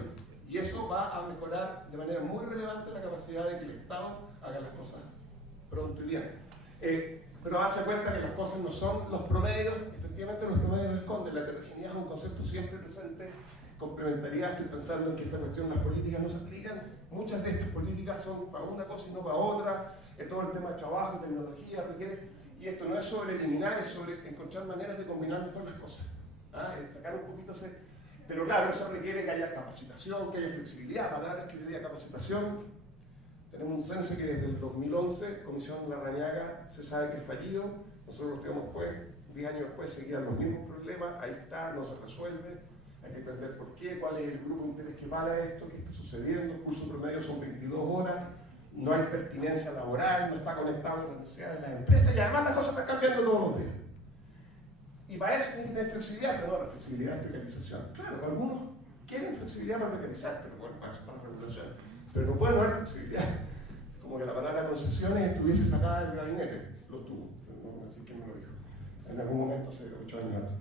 Y eso va a mejorar de manera muy relevante la capacidad de que el Estado haga las cosas pronto y bien. Pero darse cuenta que las cosas no son los promedios, efectivamente los promedios esconden, la heterogeneidad es un concepto siempre presente, complementariedad, estoy pensando en que esta cuestión, las políticas no se aplican, muchas de estas políticas son para una cosa y no para otra, todo el tema de trabajo, tecnología requiere, y esto no es sobre eliminar, es sobre encontrar maneras de combinar mejor las cosas, sacar un poquito pero claro, eso requiere que haya capacitación, que haya flexibilidad, palabras que hoy día capacitación. Tenemos un censo que desde el 2011, Comisión Larrañaga, se sabe que es fallido. Nosotros lo estudiamos después, 10 años después seguían los mismos problemas, ahí está, no se resuelve, hay que entender por qué, cuál es el grupo de interés que para esto, qué está sucediendo, el curso promedio son 22 horas, no hay pertinencia laboral, no está conectado con las necesidades de las empresas y además las cosas están cambiando todos los días. Y para eso necesitan flexibilidad, pero no la flexibilidad es precarización. Claro, algunos quieren flexibilidad para precarizar, pero bueno, para eso está la regulación. Pero no puede no haber flexibilidad. Como que la palabra concesiones estuviese sacada del gabinete. Lo tuvo, no sé quién me lo dijo. En algún momento, hace 8 años antes.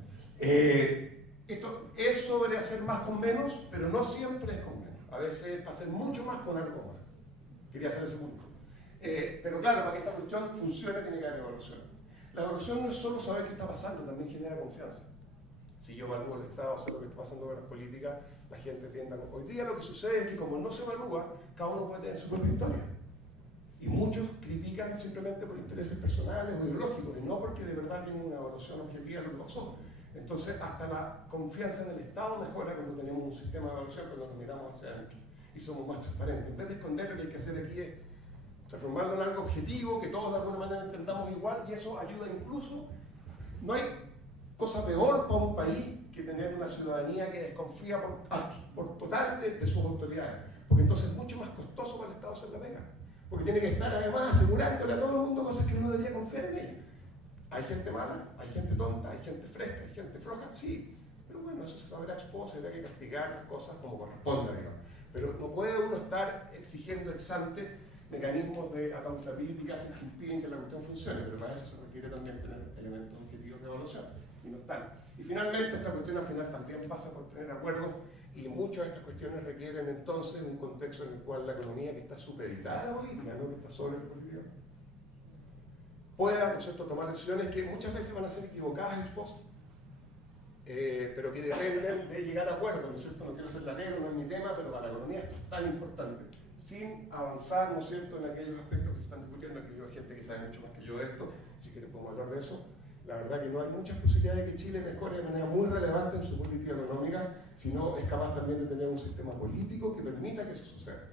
Esto es sobre hacer más con menos, pero no siempre es con menos. A veces es para hacer mucho más con algo más. Quería hacer ese punto. Pero claro, para que esta cuestión funcione tiene que haber evaluación. La evaluación no es solo saber qué está pasando, también genera confianza. Si yo evalúo el Estado, sé lo que está pasando con las políticas, la gente tiende a... Hoy día lo que sucede es que como no se evalúa, cada uno puede tener su propia historia. Y muchos critican simplemente por intereses personales o ideológicos, y no porque de verdad tienen una evaluación objetiva de lo que pasó. Entonces, hasta la confianza en el Estado mejora cuando tenemos un sistema de evaluación, cuando nos miramos hacia adentro y somos más transparentes. En vez de esconder, lo que hay que hacer aquí es transformarlo en algo objetivo, que todos de alguna manera entendamos igual, y eso ayuda incluso. No hay cosa peor para un país que tener una ciudadanía que desconfía por total de sus autoridades, porque entonces es mucho más costoso para el Estado hacer la pega, porque tiene que estar además asegurándole a todo el mundo cosas que uno debería confiar en ella. Hay gente mala, hay gente tonta, hay gente fresca, hay gente floja, sí, pero bueno, eso se sabrá expuesto, se tendrá que castigar las cosas como corresponde, digamos. Pero no puede uno estar exigiendo ex ante mecanismos de accountability que impiden que la cuestión funcione, pero para eso se requiere también tener elementos objetivos de evaluación, y no están. Y finalmente, esta cuestión al final también pasa por tener acuerdos, y muchas de estas cuestiones requieren entonces un contexto en el cual la economía, que está supeditada a la política, no que está sobre la política, pueda, ¿no es cierto?, tomar decisiones que muchas veces van a ser equivocadas ex post, pero que dependen de llegar a acuerdos, ¿no es cierto? No quiero ser latero, no es mi tema, pero para la economía esto es tan importante, sin avanzar, ¿no es cierto?, en aquellos aspectos que se están discutiendo, que hay gente que sabe mucho más que yo de esto, si quieren podemos hablar de eso. La verdad que no hay muchas posibilidades de que Chile mejore de manera muy relevante en su política económica, sino es capaz también de tener un sistema político que permita que eso suceda.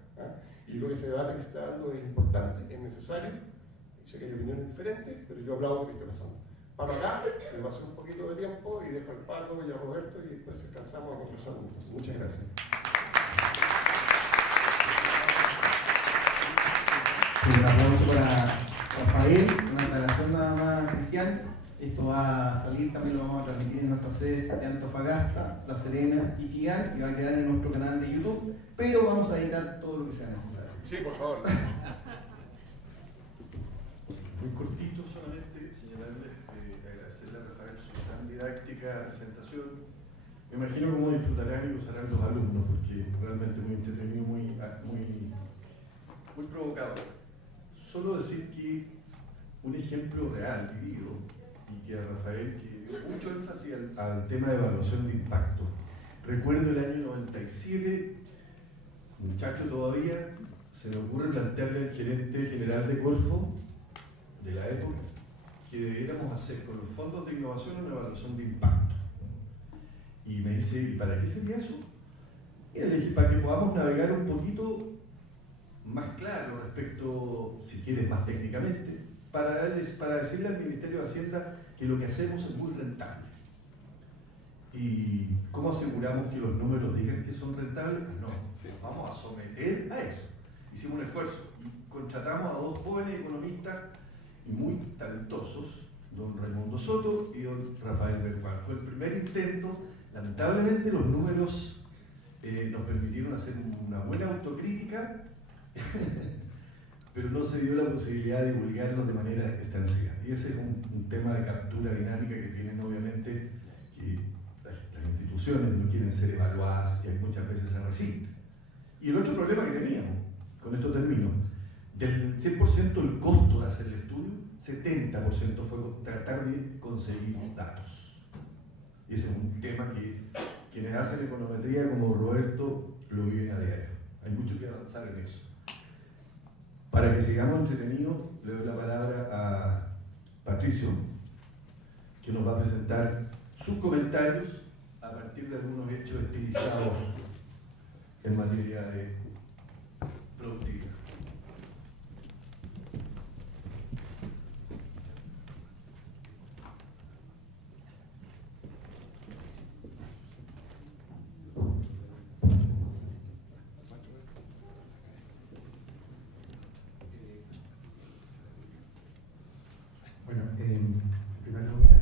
Y yo creo que ese debate que se está dando es importante, es necesario. Sé que hay opiniones diferentes, pero yo aplaudo lo que esté pasando. Paro acá, me va a hacer un poquito de tiempo y dejo al Pato y a Roberto y después descansamos a conversar juntos. Muchas gracias. Un aplauso para Rafael, una aclaración nada más, Cristian. Esto va a salir, también lo vamos a transmitir en nuestras sedes de Antofagasta, La Serena y Chillán, y va a quedar en nuestro canal de YouTube, pero vamos a editar todo lo que sea necesario. Sí, por favor. Muy cortito, solamente señalarles, agradecerle a Rafael su tan didáctica presentación. Me imagino cómo disfrutarán y usarán los alumnos, porque realmente muy entretenido, muy provocador. Solo decir que un ejemplo real, vivido, y que a Rafael, que dio mucho énfasis al tema de evaluación de impacto. Recuerdo el año 97, muchacho todavía, se me ocurre plantearle al gerente general de Corfo, de la época, que debiéramos hacer con los fondos de innovación una evaluación de impacto. Y me dice, ¿y para qué sería eso? Y le dije, para que podamos navegar un poquito más claro respecto, si quieres, más técnicamente, para decirle al Ministerio de Hacienda que lo que hacemos es muy rentable. ¿Y cómo aseguramos que los números digan que son rentables? Pues no, nos vamos a someter a eso. Hicimos un esfuerzo y contratamos a dos jóvenes economistas y muy talentosos, don Raimundo Soto y don Rafael Bergual. Fue el primer intento. Lamentablemente los números nos permitieron hacer una buena autocrítica, pero no se dio la posibilidad de divulgarlos de manera extensiva. Y ese es un tema de captura dinámica que tienen obviamente, que las instituciones no quieren ser evaluadas y muchas veces se resisten. Y el otro problema que teníamos, con esto termino, del 100% el costo de hacer el estudio, 70% fue tratar de conseguir datos. Y ese es un tema que quienes hacen econometría como Roberto lo viven a diario. Hay mucho que avanzar en eso. Para que sigamos entretenidos, le doy la palabra a Patricio, que nos va a presentar sus comentarios a partir de algunos hechos estilizados en materia de productividad. Bueno, en primer lugar,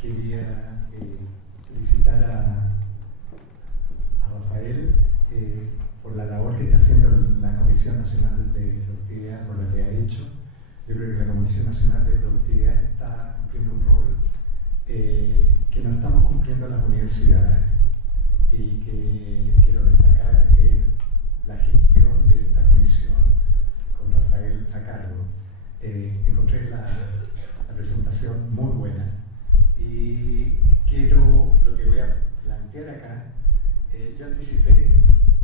quería felicitar a Rafael por la labor que está haciendo la Comisión Nacional de Productividad, por lo que ha hecho. Yo creo que la Comisión Nacional de Productividad está cumpliendo un rol que no estamos cumpliendo en las universidades, y que quiero destacar la gestión de esta comisión con Rafael a cargo. Encontré la presentación muy buena y lo que voy a plantear acá, yo anticipé,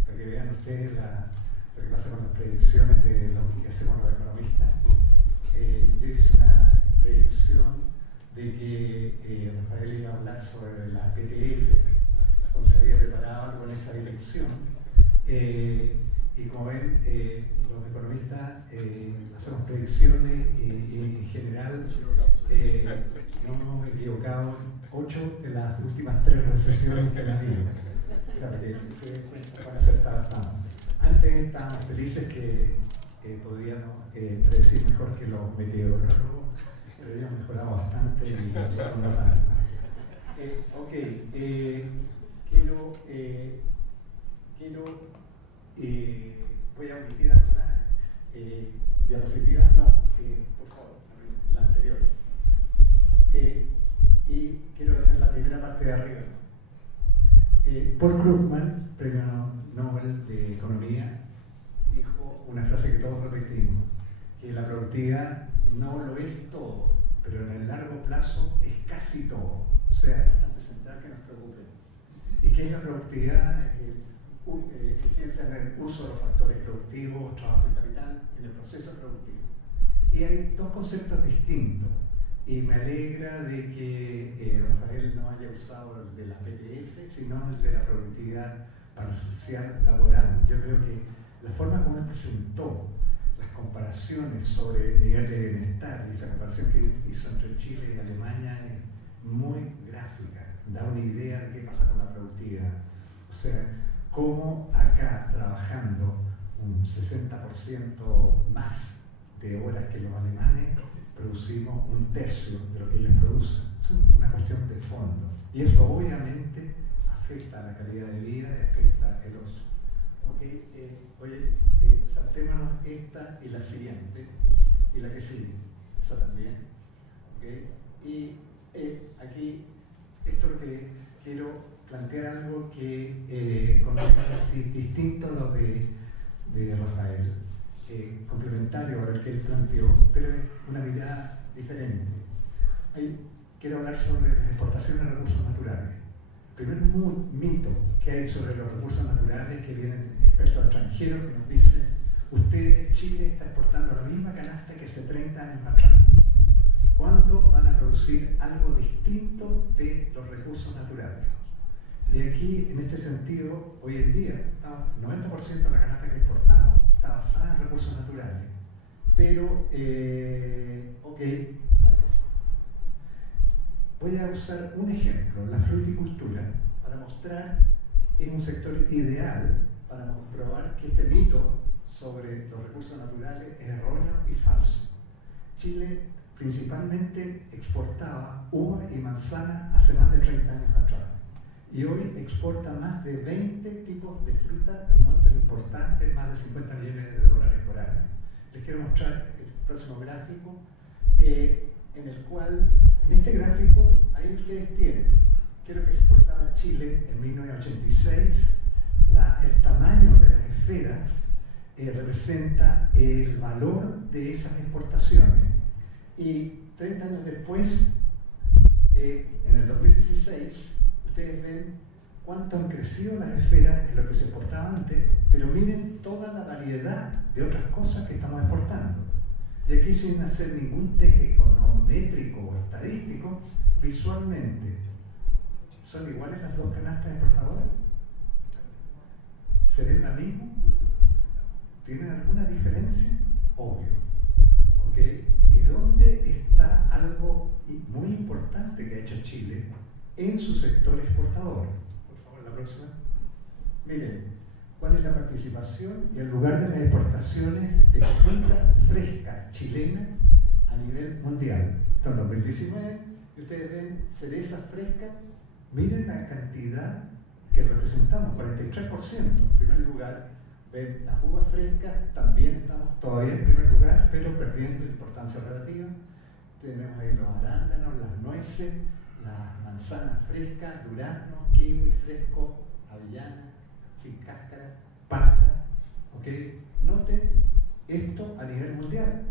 para que vean ustedes lo que pasa con las predicciones de la que Rafael iba a hablar sobre la PTF, entonces había preparado algo en esa dirección. Y como ven, los economistas hacemos predicciones y en general no hemos equivocado en 8 de las últimas 3 recesiones que han habido. O sea, que se den cuenta cuán acertados estamos. Antes estábamos felices que podíamos predecir mejor que los meteorólogos, pero habíamos mejorado bastante y nosotros no tanto. Voy a omitir algunas diapositivas. No, por favor, la anterior. Y quiero dejar la primera parte de arriba. Paul Krugman, premio Nobel de Economía, dijo una frase que todos repetimos, que la productividad no lo es todo, pero en el largo plazo es casi todo. O sea, es bastante central que nos preocupe. ¿Y qué es la productividad? Eficiencia en el uso de los factores productivos, trabajo y capital, en el proceso productivo. Y hay 2 conceptos distintos. Y me alegra de que Rafael no haya usado el de la PTF, sino el de la productividad parcial laboral. Yo creo que la forma como él presentó las comparaciones sobre el nivel de bienestar y esa comparación que hizo entre Chile y Alemania es muy gráfica, da una idea de qué pasa con la productividad. O sea, cómo acá trabajando un 60% más de horas que los alemanes, producimos un tercio de lo que ellos producen. Es una cuestión de fondo. Y eso obviamente afecta a la calidad de vida y afecta el ocio. Oye, saltémonos esta y la siguiente, y la que sigue, esa también. Y aquí, esto es lo que quiero plantear, algo que con énfasis distinto a lo de Rafael. Complementario a lo que él planteó, pero es una mirada diferente. Quiero hablar sobre las exportaciones de recursos naturales. El primer mito que hay sobre los recursos naturales, que vienen expertos extranjeros que nos dicen: Chile está exportando la misma canasta que hace 30 años atrás. ¿Cuándo van a producir algo distinto de los recursos naturales? Y aquí, en este sentido, hoy en día, el 90% de la canasta que exportamos está basada en recursos naturales. Pero, voy a usar un ejemplo, la fruticultura, para mostrar que es un sector ideal para comprobar que este mito sobre los recursos naturales es erróneo y falso. Chile principalmente exportaba uva y manzana hace más de 30 años atrás. Y hoy exporta más de 20 tipos de fruta en montos importantes, más de 50 millones de dólares por año. Les quiero mostrar el próximo gráfico, en el cual, en este gráfico, ahí ustedes tienen qué es lo que exportaba Chile en 1986, el tamaño de las esferas representa el valor de esas exportaciones. Y 30 años después, en el 2016, ustedes ven cuánto han crecido las esferas en lo que se exportaba antes, pero miren toda la variedad de otras cosas que estamos exportando. Y aquí, sin hacer ningún test econométrico o estadístico, visualmente, ¿son iguales las 2 canastas exportadoras? ¿Se ven la misma? ¿Tienen alguna diferencia? Obvio. ¿Y dónde está algo muy importante que ha hecho Chile en su sector exportador? Por favor, la próxima. Miren, ¿cuál es la participación y el lugar de las exportaciones de fruta fresca chilena a nivel mundial? Esto en 2019, y ustedes ven cerezas frescas. Miren la cantidad que representamos, 43%. En primer lugar, ven las uvas frescas, también estamos todavía en primer lugar, pero perdiendo importancia relativa. Tenemos ahí los arándanos, las nueces, las manzanas frescas, durazno, kiwi fresco, avellana, sin cáscara, palta. Noten esto a nivel mundial.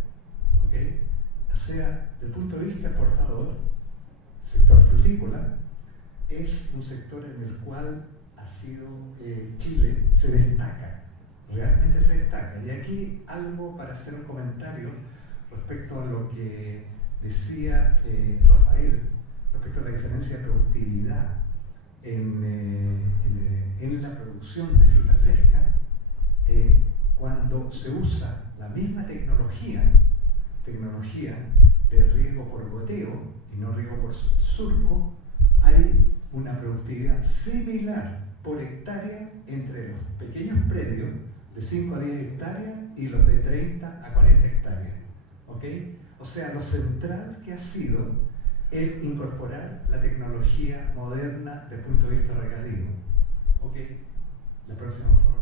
O sea, desde el punto de vista exportador, el sector frutícola es un sector en el cual Chile se destaca, realmente se destaca. Y aquí algo para hacer un comentario respecto a lo que decía Rafael diferencia de productividad en la producción de fruta fresca, cuando se usa la misma tecnología de riego por goteo y no riego por surco, hay una productividad similar por hectárea entre los pequeños predios de 5 a 10 hectáreas y los de 30 a 40 hectáreas. ¿Ok? O sea, lo central que ha sido el incorporar la tecnología moderna desde el punto de vista regadío. ¿Ok? La próxima, por favor.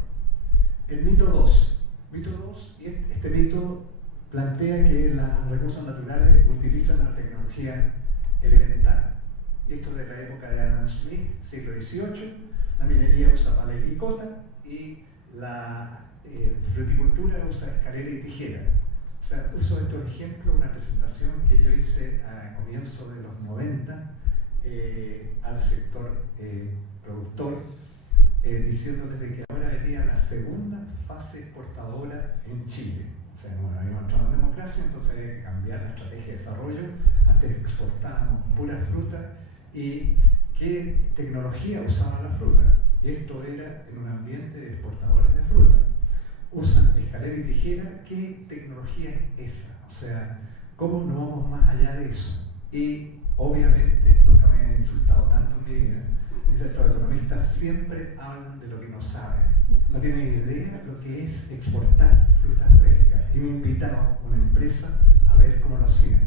El mito 2. Mito 2, y este mito plantea que los recursos naturales utilizan la tecnología elemental. Esto de la época de Adam Smith, siglo XVIII, la minería usa pala y picota y la fruticultura usa escalera y tijera. O sea, uso estos ejemplos, una presentación que yo hice a comienzos de los 90 al sector productor, diciéndoles de que ahora venía la segunda fase exportadora en Chile. O sea, bueno, habíamos entrado en democracia, entonces había que cambiar la estrategia de desarrollo. Antes exportábamos pura fruta y qué tecnología usaba la fruta. Esto era en un ambiente de exportadores de fruta. Usan escalera y tijera. ¿Qué tecnología es esa? O sea, ¿cómo no vamos más allá de eso? Y obviamente, nunca me han insultado tanto en mi vida. Los economistas siempre hablan de lo que no saben. No tienen idea lo que es exportar fruta fresca. Y me invitaron a una empresa a ver cómo lo hacían.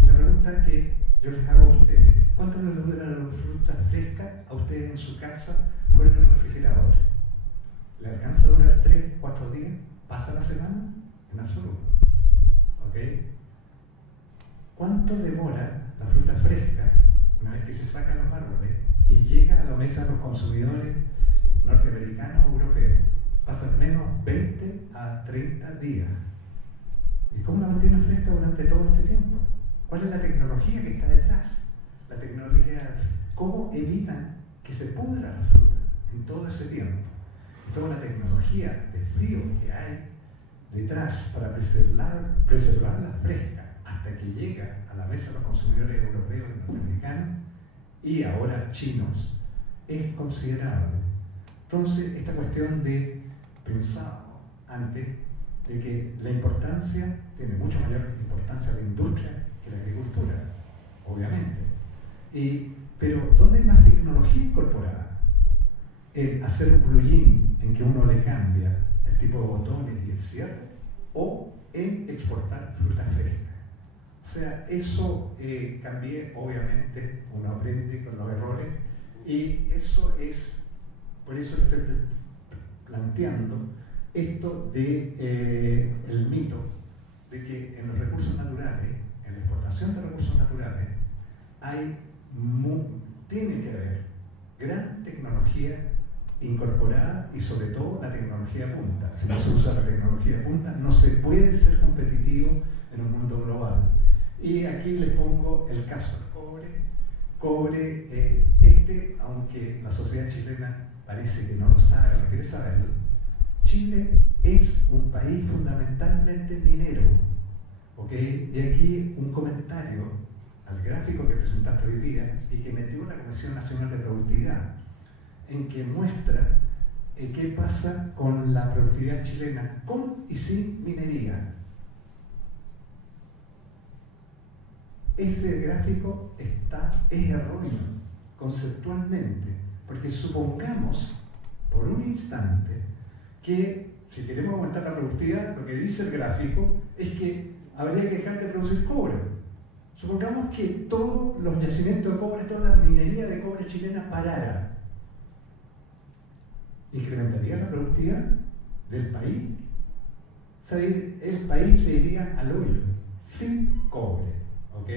Y la pregunta que yo les hago a ustedes: ¿cuánto les dura la fruta fresca a ustedes en su casa fuera del refrigerador? ¿Le alcanza a durar 3, 4 días? ¿Pasa la semana? En absoluto. ¿Ok? ¿Cuánto demora la fruta fresca una vez que se sacan los árboles y llega a la mesa de los consumidores norteamericanos o europeos? Pasan menos 20 a 30 días. ¿Y cómo la mantienen fresca durante todo este tiempo? ¿Cuál es la tecnología que está detrás? La tecnología, ¿cómo evitan que se pudra la fruta en todo ese tiempo? Y toda la tecnología de frío que hay detrás para preservarla fresca hasta que llega a la mesa de los consumidores europeos y norteamericanos y ahora chinos es considerable. Entonces, esta cuestión de pensar antes de que la importancia tiene mucho mayor importancia la industria que la agricultura, obviamente. Pero ¿dónde hay más tecnología incorporada? En hacer un plugin en que uno le cambia el tipo de botones y el cierre, o en exportar fruta fresca. O sea, eso cambié, obviamente, uno aprende con los errores, y eso es, por eso lo estoy planteando, esto de el mito de que en los recursos naturales, en la exportación de recursos naturales, tiene que haber gran tecnología incorporada y sobre todo la tecnología punta. Si no se usa la tecnología punta, no se puede ser competitivo en un mundo global. Y aquí les pongo el caso del cobre. Cobre, aunque la sociedad chilena parece que no lo sabe, no quiere saberlo, Chile es un país fundamentalmente minero. ¿Okay? Y aquí un comentario al gráfico que presentaste hoy día y que metió la Comisión Nacional de Productividad, en que muestra qué pasa con la productividad chilena con y sin minería. Ese gráfico es erróneo conceptualmente, porque supongamos por un instante que si queremos aumentar la productividad, lo que dice el gráfico es que habría que dejar de producir cobre. Supongamos que todos los yacimientos de cobre, toda la minería de cobre chilena parara. ¿Incrementaría la productividad del país? O sea, el país se iría al hoyo, sin cobre, ¿ok?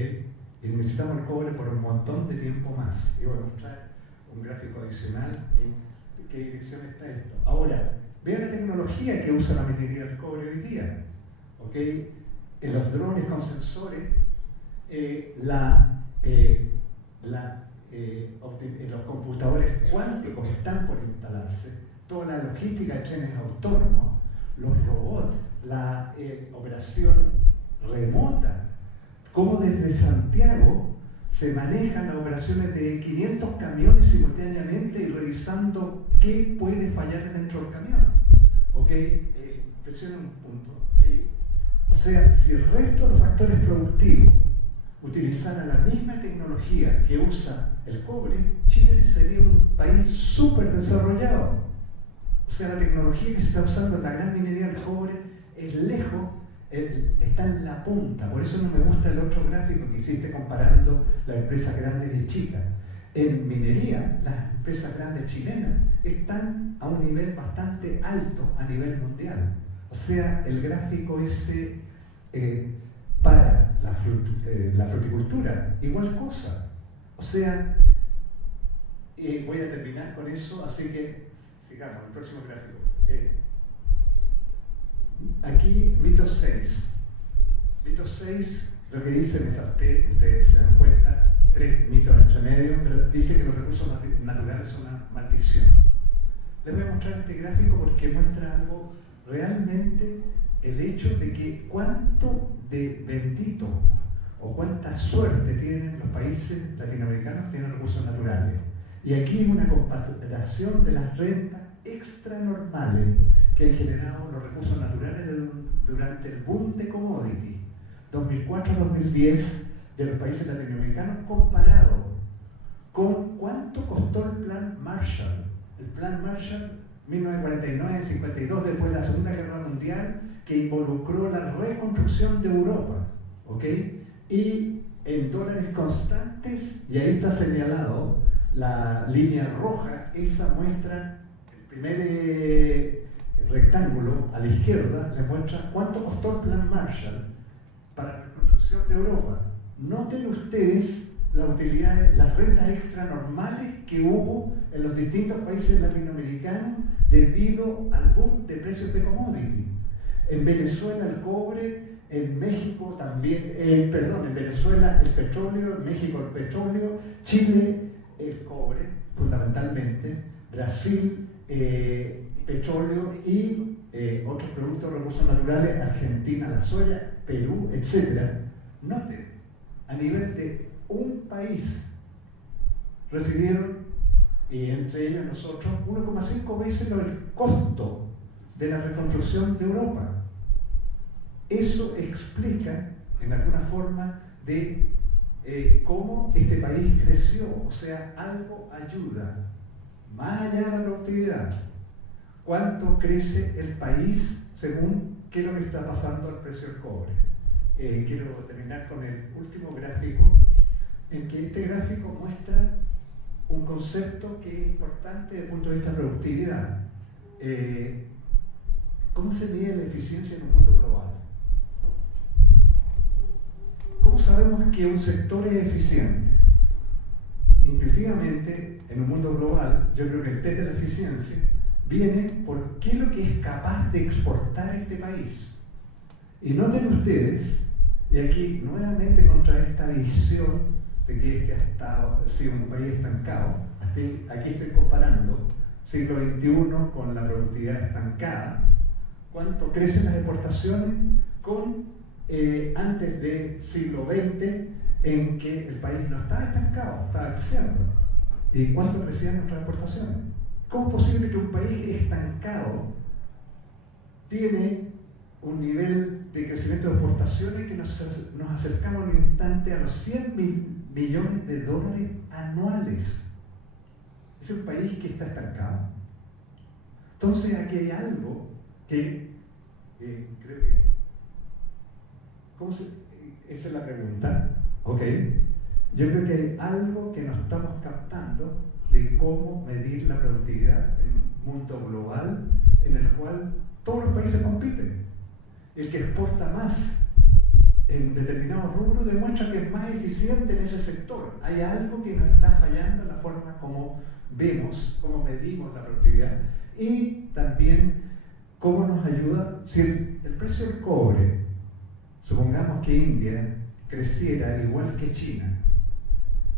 Y necesitamos el cobre por un montón de tiempo más. Y voy a mostrar un gráfico adicional en qué dirección está esto. Ahora, vean la tecnología que usa la minería del cobre hoy día, ¿ok? En los drones con sensores, los computadores cuánticos están por instalarse, toda la logística de trenes autónomos, los robots, la operación remota, como desde Santiago se manejan las operaciones de 500 camiones simultáneamente y revisando qué puede fallar dentro del camión. ¿Ok? Presiona un punto ahí. O sea, si el resto de los factores productivos utilizaran la misma tecnología que usa el cobre, Chile sería un país súper desarrollado. O sea, la tecnología que se está usando en la gran minería del cobre es lejos, está en la punta. Por eso no me gusta el otro gráfico que hiciste comparando las empresas grandes y chicas. En minería, las empresas grandes chilenas están a un nivel bastante alto a nivel mundial. O sea, el gráfico ese para la fruticultura, igual cosa. O sea, voy a terminar con eso, así que sigamos, el próximo gráfico. Aquí, mito 6. Mito 6, lo que dice, me salté, ustedes se dan cuenta, 3 mitos entre medio, pero dice que los recursos naturales son una maldición. Les voy a mostrar este gráfico porque muestra algo realmente, el hecho de que cuánto de bendito o cuánta suerte tienen los países latinoamericanos que tienen recursos naturales. Y aquí es una comparación de las rentas extranormales que han generado los recursos naturales durante el boom de commodity 2004-2010 de los países latinoamericanos, comparado con cuánto costó el plan Marshall. El plan Marshall 1949-52, después de la Segunda Guerra Mundial, que involucró la reconstrucción de Europa, ¿ok? Y en dólares constantes, y ahí está señalado la línea roja, esa muestra el primer rectángulo a la izquierda, le muestra cuánto costó el plan Marshall para la reconstrucción de Europa. Noten ustedes la utilidad, las rentas extranormales que hubo en los distintos países latinoamericanos debido al boom de precios de commodity. En Venezuela el cobre, en México también, en Venezuela el petróleo, en México el petróleo, Chile el cobre fundamentalmente, Brasil petróleo y otros productos, recursos naturales, Argentina la soya, Perú, etc. Noten, a nivel de un país recibieron, y entre ellos nosotros, 1,5 veces el costo de la reconstrucción de Europa. Eso explica, en alguna forma, de cómo este país creció. O sea, algo ayuda, más allá de la productividad. ¿Cuánto crece el país según qué es lo que está pasando al precio del cobre? Quiero terminar con el último gráfico, en que este gráfico muestra un concepto que es importante desde el punto de vista de productividad. ¿Cómo se mide la eficiencia en un mundo global? ¿Cómo sabemos que un sector es eficiente? Intuitivamente, en un mundo global, yo creo que el test de la eficiencia viene por qué es lo que es capaz de exportar este país. Y noten ustedes, y aquí nuevamente contra esta visión de que este ha sido un país estancado, aquí estoy comparando siglo XXI con la productividad estancada, cuánto crecen las exportaciones con antes del siglo XX, en que el país no estaba estancado, estaba creciendo. ¿Y cuánto crecían nuestras exportaciones? ¿Cómo es posible que un país estancado tiene un nivel de crecimiento de exportaciones que nos acercamos en un instante a los 100 millones de dólares anuales? Es un país que está estancado. Entonces aquí hay algo que creo que... esa es la pregunta, ¿ok? Yo creo que hay algo que nos estamos captando de cómo medir la productividad en un mundo global en el cual todos los países compiten. El que exporta más en determinado rubro demuestra que es más eficiente en ese sector. Hay algo que nos está fallando en la forma como vemos, cómo medimos la productividad, y también cómo nos ayuda si el precio del cobre, supongamos que India creciera igual que China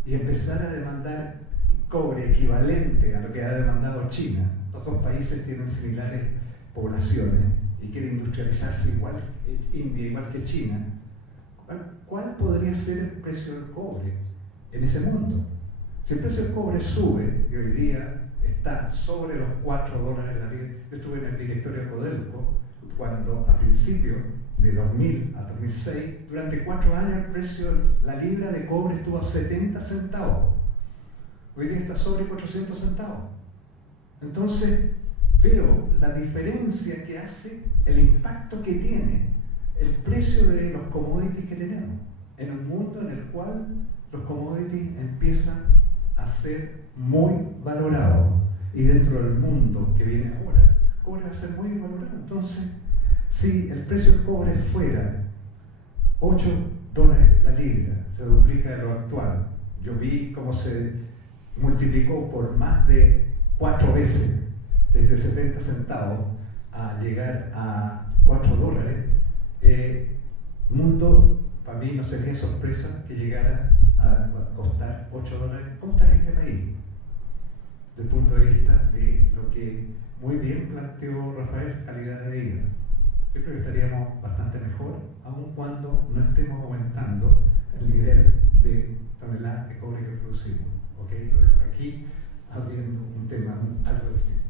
y empezara a demandar cobre equivalente a lo que ha demandado China. Los dos países tienen similares poblaciones y quieren industrializarse igual India igual que China. ¿Cuál podría ser el precio del cobre en ese mundo. Si el precio del cobre sube y hoy día está sobre los $4 la libra, yo estuve en el directorio de Codelco cuando a principios de 2000 a 2006, durante 4 años el precio, la libra de cobre estuvo a 70 centavos. Hoy día está sobre 400 centavos. Entonces veo la diferencia que hace, el impacto que tiene el precio de los commodities que tenemos en un mundo en el cual los commodities empiezan a ser muy valorados, y dentro del mundo que viene ahora, el cobre va a ser muy valorado. Entonces, si el precio del cobre fuera $8 la libra, se duplica de lo actual. Yo vi cómo se multiplicó por más de 4 veces, desde 70 centavos a llegar a $4. Mundo, para mí no sería sorpresa que llegara a costar $8. ¿Cómo estaría este país? Desde el punto de vista de lo que muy bien planteó Rafael, calidad de vida. Yo creo que estaríamos bastante mejor, aun cuando no estemos aumentando el nivel de toneladas de cobre que producimos. ¿Ok? Lo dejo aquí, abriendo un tema algo distinto.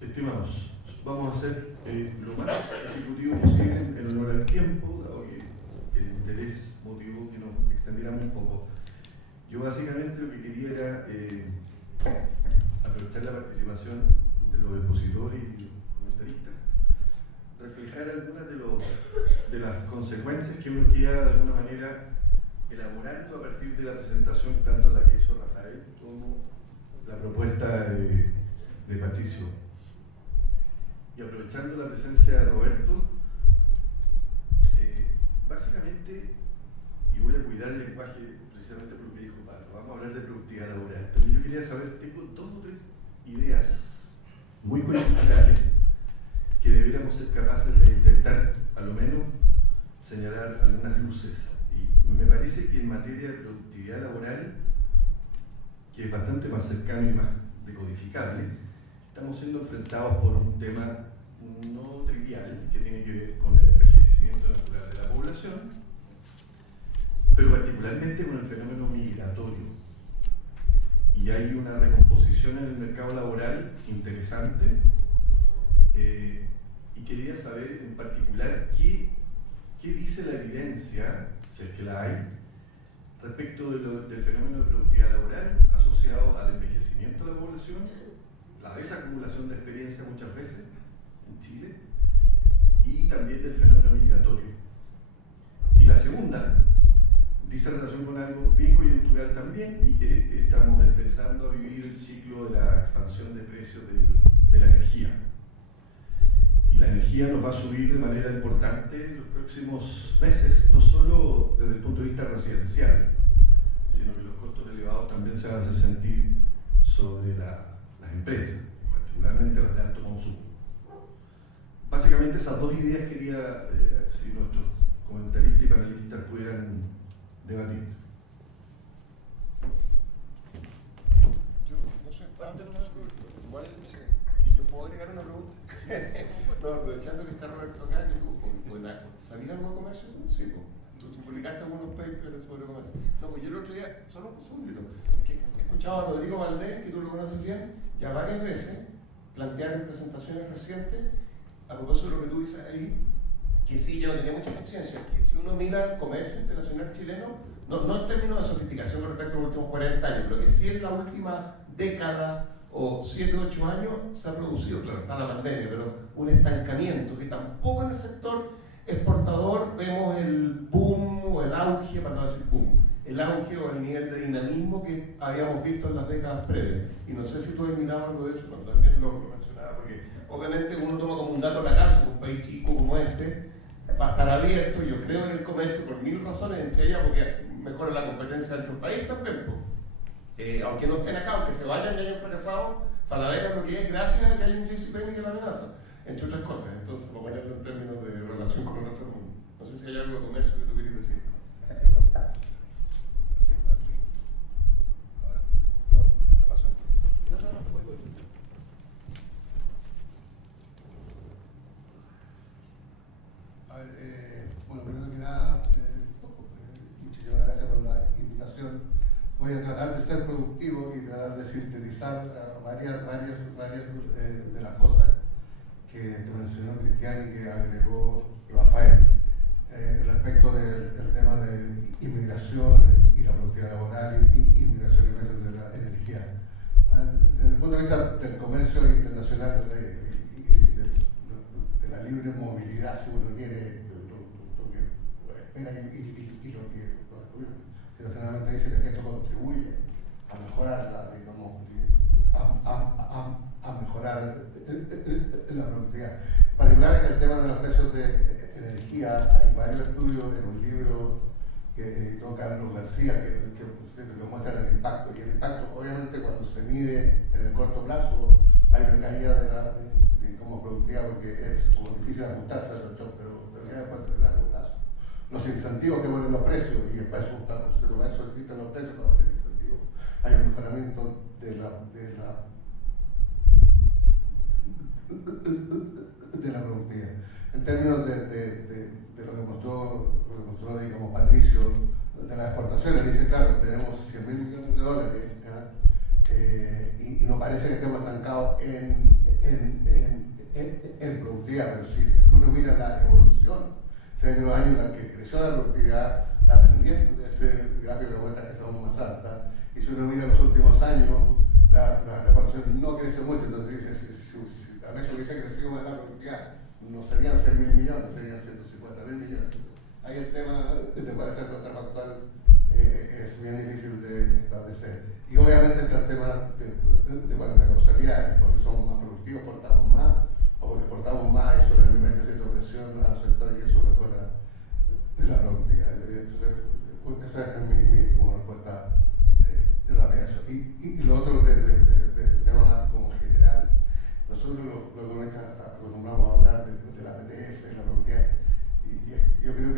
Estimados, vamos a hacer lo más ejecutivo posible en honor al tiempo, dado que el interés motivó que nos extendiéramos un poco. Yo básicamente lo que quería era aprovechar la participación de los expositores y comentaristas, reflejar algunas de las consecuencias que uno queda de alguna manera elaborando a partir de la presentación, tanto la que hizo Rafael como la propuesta de Patricio. Y aprovechando la presencia de Roberto, básicamente, y voy a cuidar el lenguaje precisamente por lo que dijo Pablo, vamos a hablar de productividad laboral, pero yo quería saber, tengo 2 o 3 ideas muy coyunturales que deberíamos ser capaces de intentar, a lo menos, señalar algunas luces. Y me parece que en materia de productividad laboral, que es bastante más cercano y más decodificable, estamos siendo enfrentados por un tema no trivial que tiene que ver con el envejecimiento natural de la población, pero particularmente con el fenómeno migratorio. Y hay una recomposición en el mercado laboral interesante, y quería saber en particular qué dice la evidencia, si es que la hay, respecto del fenómeno de productividad laboral asociado al envejecimiento de la población, la desacumulación de experiencia muchas veces en Chile, y también del fenómeno migratorio. Y la segunda dice relación con algo bien coyuntural también, y que estamos empezando a vivir el ciclo de la expansión de precios de la energía. Y la energía nos va a subir de manera importante en los próximos meses, no solo desde el punto de vista residencial, sino que los costos elevados también se van a hacer sentir sobre las empresas, particularmente las de alto consumo. Básicamente esas 2 ideas quería, si nuestros comentaristas y panelistas pudieran debatir. Yo no sé, igual y yo puedo agregar una pregunta. No, aprovechando que está Roberto acá, que tú, ¿sabías algo de comercio? Sí, tú publicaste algunos papers sobre comercio. No, pues yo el otro día, solo un segundito, es que he escuchado a Rodrigo Valdés, que tú lo conoces bien, ya varias veces plantear en presentaciones recientes, a propósito de lo que tú dices ahí, que sí, yo no tenía mucha conciencia, que si uno mira el comercio internacional chileno, no en términos de sofisticación con respecto a los últimos 40 años, pero que sí en la última década o 7 o 8 años se ha producido, claro, está la pandemia, pero un estancamiento que tampoco en el sector exportador vemos el boom o el auge, para no decir boom, el auge o el nivel de dinamismo que habíamos visto en las décadas previas. Y no sé si tú has mirado algo de eso, pero también lo mencionaba, porque obviamente uno toma como un dato a la cárcel, un país chico como este va a estar abierto, yo creo, en el comercio por 1000 razones, entre ellas porque mejora la competencia de otros países también, aunque no estén acá, aunque se vayan y hayan fracasado, Falabella lo que es gracias a que hay un JCPenney que la amenaza, entre otras cosas. Entonces, para ponerlo en términos de relación con el resto del mundo. No sé si hay algo de comercio que tú quieres decir. Ahora. No, te pasó esto. Voy. A ver, bueno, primero que nada, muchísimas gracias por la invitación. Voy a tratar de ser productivo y tratar de sintetizar varias de las cosas que mencionó Cristian y que agregó Rafael respecto del tema de inmigración y la productividad laboral y inmigración y medios de la energía. Desde el punto de vista del comercio internacional y de la libre movilidad, si uno quiere, lo que espera y lo que generalmente dice que esto contribuye a mejorar a mejorar la productividad. En particular, el tema de los precios de energía, hay varios estudios en un libro que editó Carlos García que muestran el impacto. Y el impacto, obviamente, cuando se mide en el corto plazo, hay una caída de como productividad porque es como difícil ajustarse a esos shocks, pero ya después de largo plazo. Los incentivos que ponen los precios, y para eso existen los precios, para poner incentivos, hay un mejoramiento de la productividad. En términos de lo que mostró digamos, Patricio, de las exportaciones, dice, claro, tenemos 100.000 millones de dólares, y no parece que estemos estancados en productividad, pero si uno mira la evolución, se ve que los años en los que creció la productividad, la pendiente de ese gráfico que muestra que es aún más alta, y si uno mira los últimos años, la exportación no crece mucho, entonces dice, si a veces hubiese crecido más la productividad, no serían 100.000 millones, serían 150.000 millones. Ahí el tema de cuál es el contrafactual es bien difícil de establecer. Y obviamente está el tema de cuál es la causalidad, es porque somos más productivos, exportamos más, o porque exportamos más, eso le mete cierta presión a los sectores y eso mejora la productividad. Entonces, esa es mi como respuesta rápida a eso. Y lo otro del tema más como general, nosotros los economistas acostumbramos a hablar de la PTF, de la productividad, y yo creo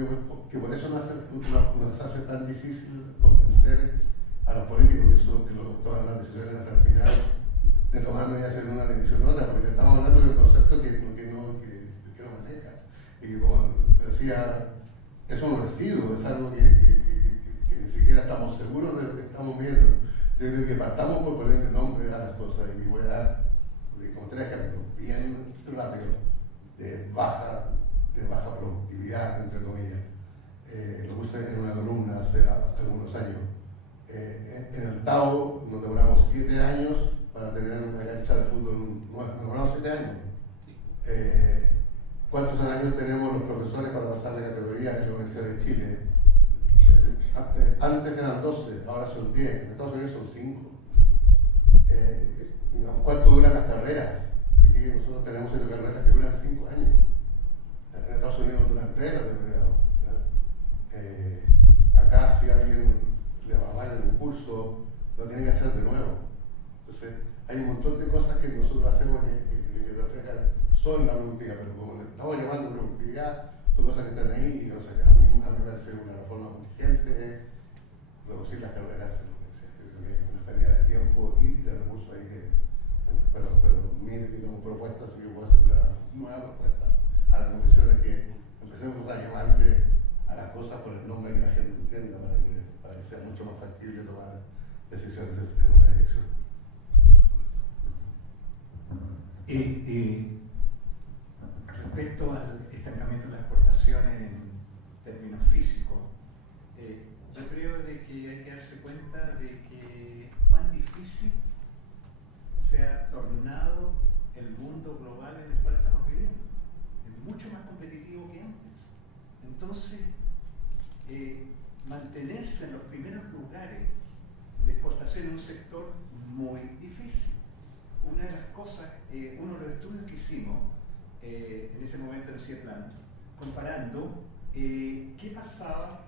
que por eso nos hace tan difícil convencer a los políticos que toman las decisiones hasta el final de tomar medidas en una dirección u otra, porque estamos hablando de un concepto que no maneja. Y que, como decía, es un residuo, es algo que ni siquiera estamos seguros de lo que estamos viendo. Yo creo que partamos por ponerle nombre a las cosas, y voy a dar como 3 ejemplos, bien rápido, de baja productividad, entre comillas. Lo puse en una columna hace algunos años. En el Tao nos demoramos 7 años para tener una cancha de fútbol nueva. Nos demoramos 7 años. ¿Cuántos años tenemos los profesores para pasar de categoría en la Universidad de Chile? Antes eran 12, ahora son 10. En Estados Unidos son 5. ¿Cuánto duran las carreras? Aquí nosotros tenemos 7 carreras que duran 5 años. En Estados Unidos duran 3 las de pregrado. Acá, si alguien le va mal en un curso, lo tiene que hacer de nuevo. Entonces, hay un montón de cosas que nosotros hacemos que reflejan son la productividad, pero como le estamos llamando productividad, son cosas que están ahí, y no sé, a mí me parece una reforma urgente, reducir las carreras en la universidad. Yo creo que hay una pérdida de tiempo y de recursos ahí que, pero mi como propuesta, si yo puedo hacer una nueva propuesta a la comisión, es que empecemos a llamarle a las cosas por el nombre que la gente entienda, para que sea mucho más factible tomar decisiones en una dirección. Respecto al estancamiento de las exportaciones en términos físicos, yo creo de que hay que darse cuenta de que cuán difícil se ha tornado el mundo global en el cual estamos viviendo. Es mucho más competitivo que antes. Entonces, mantenerse en los primeros lugares de exportación en un sector muy difícil. Una de las cosas, uno de los estudios que hicimos en ese momento en el CIEPLAN, comparando qué pasaba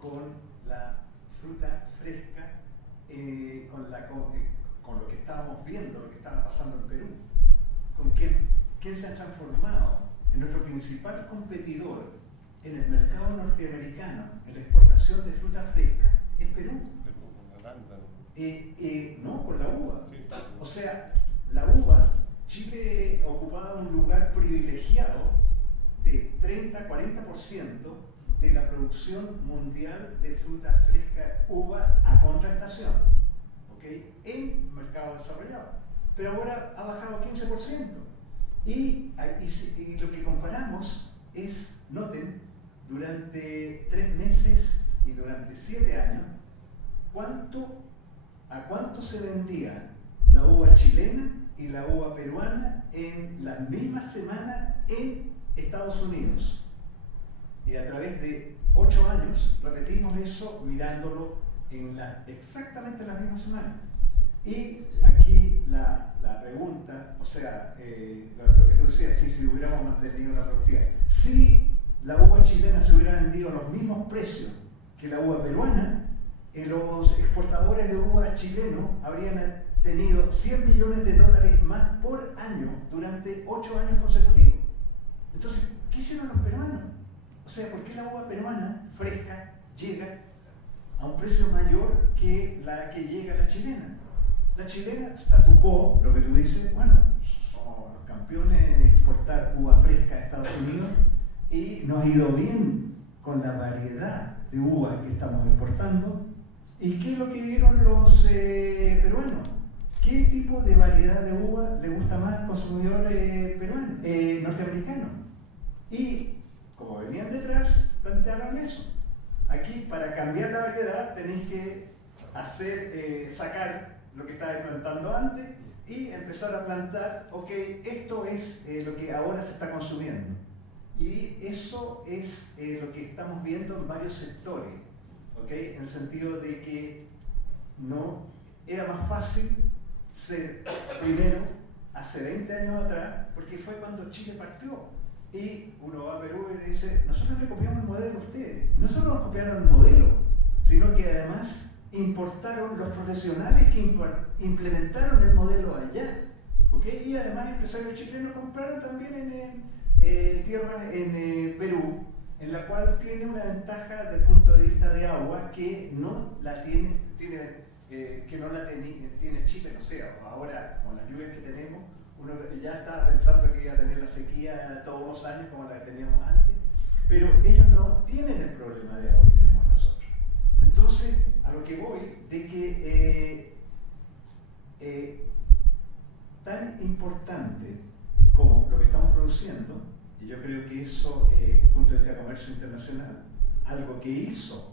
con la fruta fresca, con lo que estábamos viendo, lo que estaba pasando en Perú, con quién se ha transformado en nuestro principal competidor en el mercado norteamericano, en la exportación de fruta fresca, es Perú. No, con la uva. O sea, la uva, Chile ocupaba un lugar privilegiado de 30-40% de la producción mundial de fruta fresca uva a contratación, ¿okay? En mercado desarrollado. Pero ahora ha bajado 15%. Y lo que comparamos es, noten, durante 3 meses y durante 7 años, ¿a cuánto se vendía la uva chilena y la uva peruana en la misma semana en Estados Unidos? Y a través de 8 años repetimos eso mirándolo en exactamente la misma semana. Y aquí la pregunta, o sea, lo que tú decías, si hubiéramos mantenido la productividad, si la uva chilena se hubiera vendido a los mismos precios que la uva peruana, los exportadores de uva chileno habrían tenido $100 millones más por año durante 8 años consecutivos. Entonces, ¿qué hicieron los peruanos? O sea, ¿por qué la uva peruana fresca llega a un precio mayor que la que llega a la chilena? La chilena, statu quo, lo que tú dices, bueno, somos los campeones en exportar uva fresca a Estados Unidos y nos ha ido bien con la variedad de uva que estamos exportando. ¿Y qué es lo que vieron los peruanos? ¿Qué tipo de variedad de uva le gusta más al consumidor norteamericano? Y como venían detrás, plantearon eso. Aquí, para cambiar la variedad, tenéis que sacar lo que estabais plantando antes y empezar a plantar, ok, esto es lo que ahora se está consumiendo. Y eso es lo que estamos viendo en varios sectores, ok, en el sentido de que no era más fácil ser primero hace 20 años atrás, porque fue cuando Chile partió. Y uno va a Perú y le dice, nosotros le copiamos el modelo a ustedes. No solo nos copiaron el modelo, sino que además importaron los profesionales que implementaron el modelo allá. ¿Okay? Y además empresarios chilenos compraron también en tierras en Perú, en la cual tiene una ventaja desde el punto de vista de agua que no la tiene Chile, no sé, ahora con las lluvias que tenemos, uno ya estaba pensando que iba a tener la sequía todos los años como la que teníamos antes, pero ellos no tienen el problema de agua que tenemos nosotros. Entonces, a lo que voy, de que tan importante como lo que estamos produciendo, y yo creo que eso, desde el punto de vista de comercio internacional, algo que hizo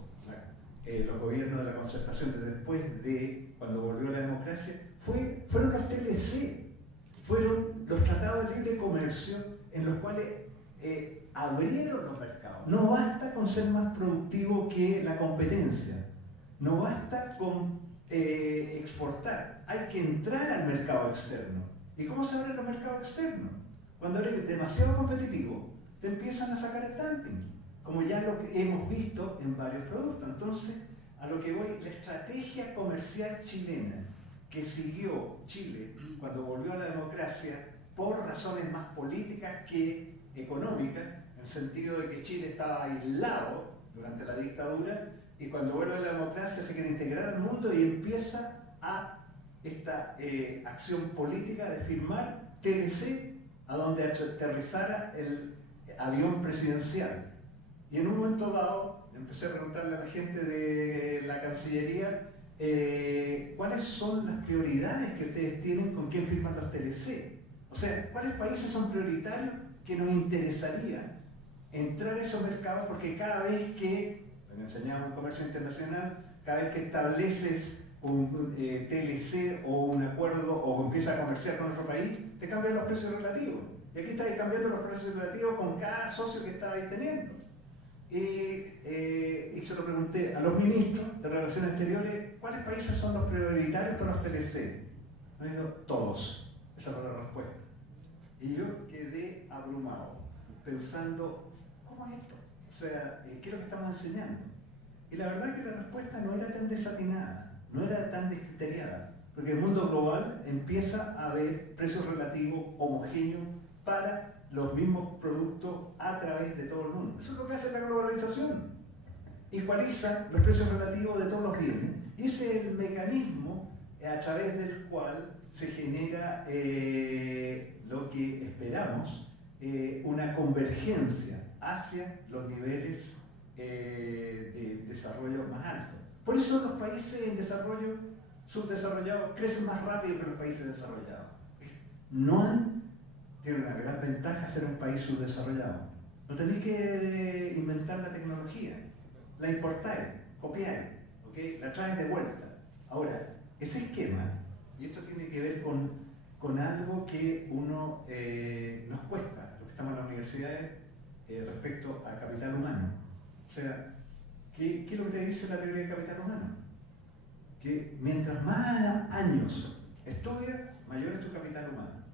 los gobiernos de la concertación después de cuando volvió la democracia, fueron los TLC, fueron los tratados de libre comercio en los cuales abrieron los mercados. No basta con ser más productivo que la competencia, no basta con exportar, hay que entrar al mercado externo. ¿Y cómo se abren los mercados externos? Cuando eres demasiado competitivo, te empiezan a sacar el dumping, como ya lo que hemos visto en varios productos. Entonces, a lo que voy, la estrategia comercial chilena que siguió Chile cuando volvió a la democracia por razones más políticas que económicas, en el sentido de que Chile estaba aislado durante la dictadura y cuando vuelve a la democracia se quiere integrar al mundo y empieza a esta acción política de firmar TLC a donde aterrizara el avión presidencial. Y en un momento dado empecé a preguntarle a la gente de la Cancillería ¿cuáles son las prioridades que ustedes tienen con quién firman los TLC? O sea, ¿cuáles países son prioritarios que nos interesaría entrar a esos mercados? Porque cada vez que, me enseñamos en comercio internacional, cada vez que estableces un TLC o un acuerdo o empiezas a comerciar con otro país, te cambian los precios relativos. Y aquí estáis cambiando los precios relativos con cada socio que estabais teniendo. Y se lo pregunté a los ministros de Relaciones Exteriores, ¿cuáles países son los prioritarios con los TLC? Me dijo, todos. Esa fue la respuesta. Y yo quedé abrumado, pensando, ¿cómo es esto? O sea, ¿qué es lo que estamos enseñando? Y la verdad es que la respuesta no era tan desatinada, no era tan descriteriada. Porque el mundo global empieza a haber precios relativos homogéneos para los mismos productos a través de todo el mundo. Eso es lo que hace la globalización. Igualiza los precios relativos de todos los bienes. Y ese es el mecanismo a través del cual se genera lo que esperamos, una convergencia hacia los niveles de desarrollo más altos. Por eso los países en desarrollo subdesarrollados crecen más rápido que los países desarrollados. Tiene una gran ventaja ser un país subdesarrollado. No tenéis que inventar la tecnología, la importáis, copiáis, ¿okay? La traes de vuelta. Ahora, ese esquema, y esto tiene que ver con algo que nos cuesta, los que estamos en las universidades, respecto al capital humano. O sea, ¿qué es lo que te dice la teoría del capital humano? Que mientras más años estudias, mayor es tu capital humano.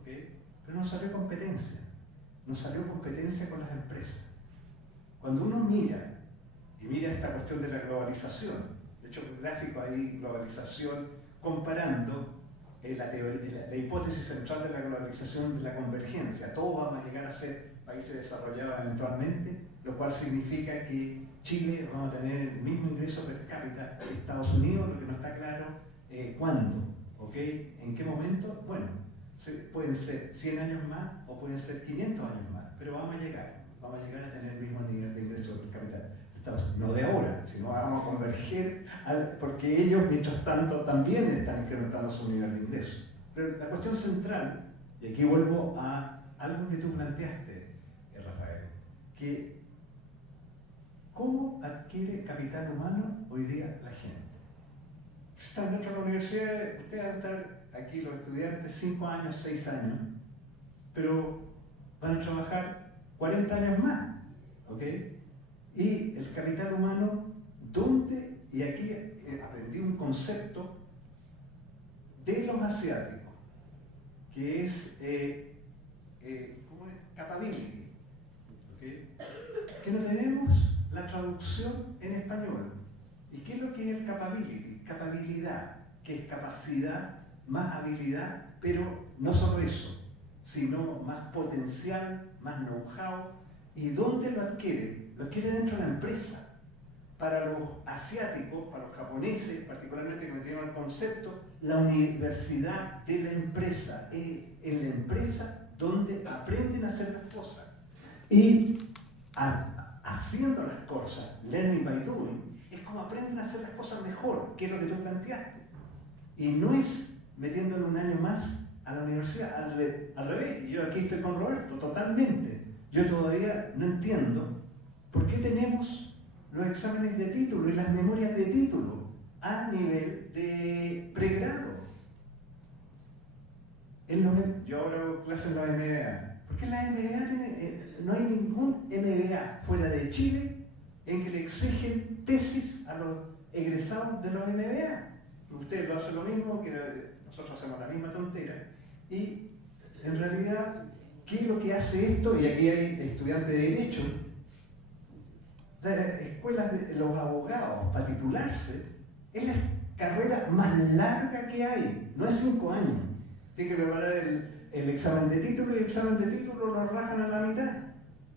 ¿Okay? Pero no salió competencia. No salió competencia con las empresas. Cuando uno mira esta cuestión de la globalización, de hecho un gráfico ahí, globalización, comparando la hipótesis central de la globalización de la convergencia. Todos vamos a llegar a ser países desarrollados eventualmente, lo cual significa que Chile vamos a tener el mismo ingreso per cápita que Estados Unidos, lo que no está claro cuándo, ¿okay? ¿En qué momento? Bueno, pueden ser 100 años más o pueden ser 500 años más, pero vamos a llegar a tener el mismo nivel de ingreso per cápita de Estados Unidos. No de ahora, sino vamos a converger, porque ellos, mientras tanto, también están incrementando su nivel de ingreso. Pero la cuestión central, y aquí vuelvo a algo que tú planteaste, Rafael, que ¿cómo adquiere capital humano hoy día la gente? Si están dentro de la universidad, ustedes van a estar aquí, los estudiantes, 5 años, 6 años, pero van a trabajar 40 años más, ¿ok? Y el capital humano, ¿dónde? Y aquí aprendí un concepto de los asiáticos, que es, ¿cómo es? Capability, ¿ok? Que no tenemos la traducción en español. ¿Y qué es lo que es el capability? Capabilidad, que es capacidad más habilidad, pero no solo eso, sino más potencial, más know-how. ¿Y dónde lo adquiere? Lo adquiere dentro de la empresa. Para los asiáticos, para los japoneses, particularmente que me tienen el concepto, la universidad de la empresa, es en la empresa donde aprenden a hacer las cosas. Y haciendo las cosas, learning by doing, es como aprenden a hacer las cosas mejor, que es lo que tú planteaste. Y no es metiéndole un año más a la universidad, al revés. Yo aquí estoy con Roberto, totalmente. Yo todavía no entiendo por qué tenemos los exámenes de título y las memorias de título a nivel de pregrado. Yo ahora hago clases en la MBA. ¿Por qué la MBA no hay ningún MBA fuera de Chile en que le exigen tesis a los egresados de los MBA? Ustedes lo hacen lo mismo, que nosotros hacemos la misma tontera. Y en realidad, ¿qué es lo que hace esto? Y aquí hay estudiantes de Derecho, las escuelas de los abogados para titularse, es la carrera más larga que hay, no es 5 años. Tienen que preparar el examen de título y el examen de título lo rajan a la mitad,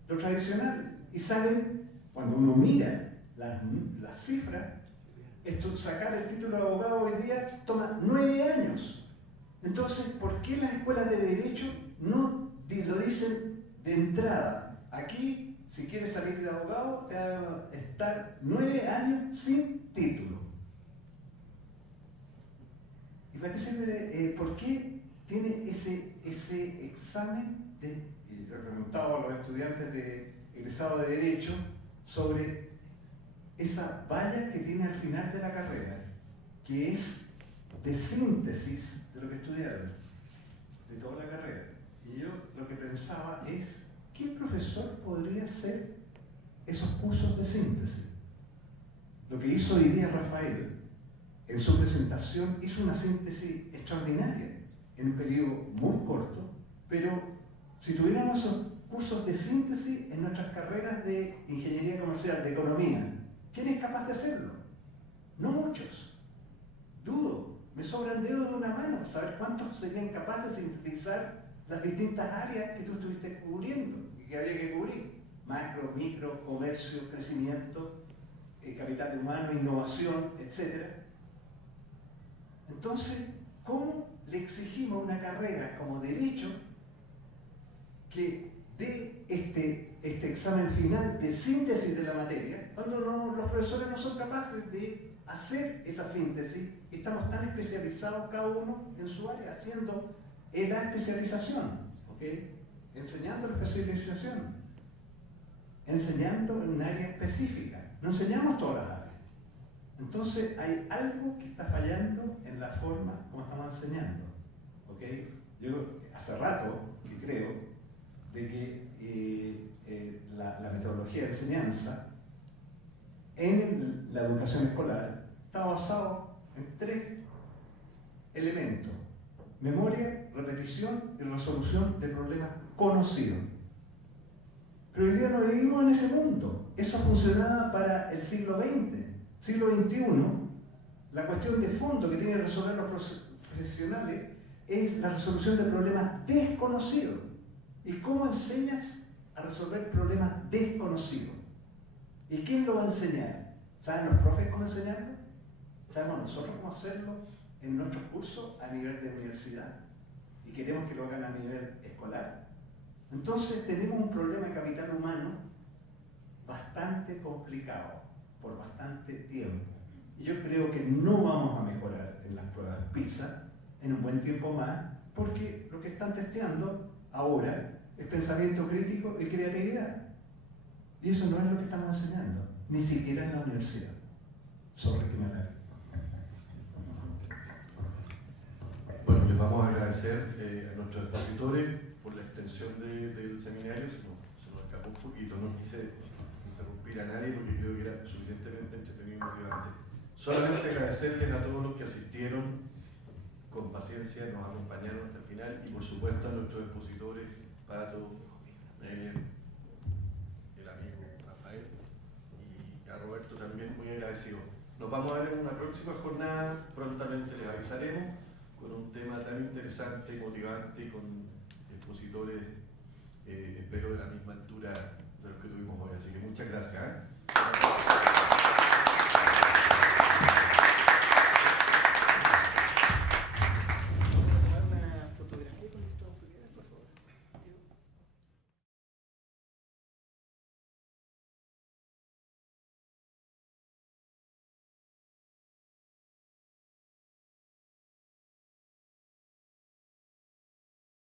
lo tradicional. Y salen, cuando uno mira las cifras, sacar el título de abogado hoy día toma 9 años. Entonces, ¿por qué las escuelas de Derecho no lo dicen de entrada? Aquí, si quieres salir de abogado, te va a estar 9 años sin título. ¿Y para qué sirve? ¿Por qué tiene ese examen? Le he preguntado a los estudiantes egresados de Derecho sobre esa valla que tiene al final de la carrera, que es de síntesis de lo que estudiaron, de toda la carrera. Y yo lo que pensaba es, ¿qué profesor podría hacer esos cursos de síntesis? Lo que hizo hoy día Rafael, en su presentación, hizo una síntesis extraordinaria, en un periodo muy corto, pero si tuviéramos esos cursos de síntesis en nuestras carreras de ingeniería comercial, de economía, ¿quién es capaz de hacerlo? No muchos. Dudo. me sobran dedos de una mano, saber cuántos serían capaces de sintetizar las distintas áreas que tú estuviste cubriendo y que habría que cubrir. Macro, micro, comercio, crecimiento, capital humano, innovación, etc. Entonces, ¿cómo le exigimos a una carrera como Derecho que dé este examen final de síntesis de la materia, cuando los profesores no son capaces de hacer esa síntesis? Estamos tan especializados cada uno en su área, haciendo la especialización, ¿okay? Enseñando la especialización, enseñando en un área específica, no enseñamos todas las áreas. Entonces hay algo que está fallando en la forma como estamos enseñando, ¿okay? Yo hace rato que creo de que la metodología de enseñanza en la educación escolar está basado en 3 elementos: memoria, repetición y resolución de problemas conocidos. Pero hoy día no vivimos en ese mundo. Eso funcionaba para el siglo XX. Siglo XXI, la cuestión de fondo que tienen que resolver los profesionales es la resolución de problemas desconocidos. ¿Y cómo enseñas a resolver problemas desconocidos? ¿Y quién lo va a enseñar? ¿Saben los profes cómo enseñarlo? ¿Sabemos nosotros cómo hacerlo en nuestros cursos a nivel de universidad? ¿Y queremos que lo hagan a nivel escolar? Entonces tenemos un problema de capital humano bastante complicado por bastante tiempo. Y yo creo que no vamos a mejorar en las pruebas PISA en un buen tiempo más, porque lo que están testeando ahora es pensamiento crítico y creatividad. Y eso no es lo que estamos enseñando, ni siquiera en la universidad. Sobre que me alargue. Bueno, les vamos a agradecer a nuestros expositores por la extensión del seminario. Se nos escapó un poquito, no quise interrumpir a nadie porque creo que era suficientemente entretenido y motivante. Solamente agradecerles a todos los que asistieron con paciencia, nos acompañaron hasta el final, y por supuesto a nuestros expositores, Pato, Melian, el amigo Rafael, y a Roberto también, muy agradecido. Nos vamos a ver en una próxima jornada, prontamente les avisaremos, con un tema tan interesante, motivante, con expositores, espero de la misma altura de los que tuvimos hoy. Así que muchas gracias.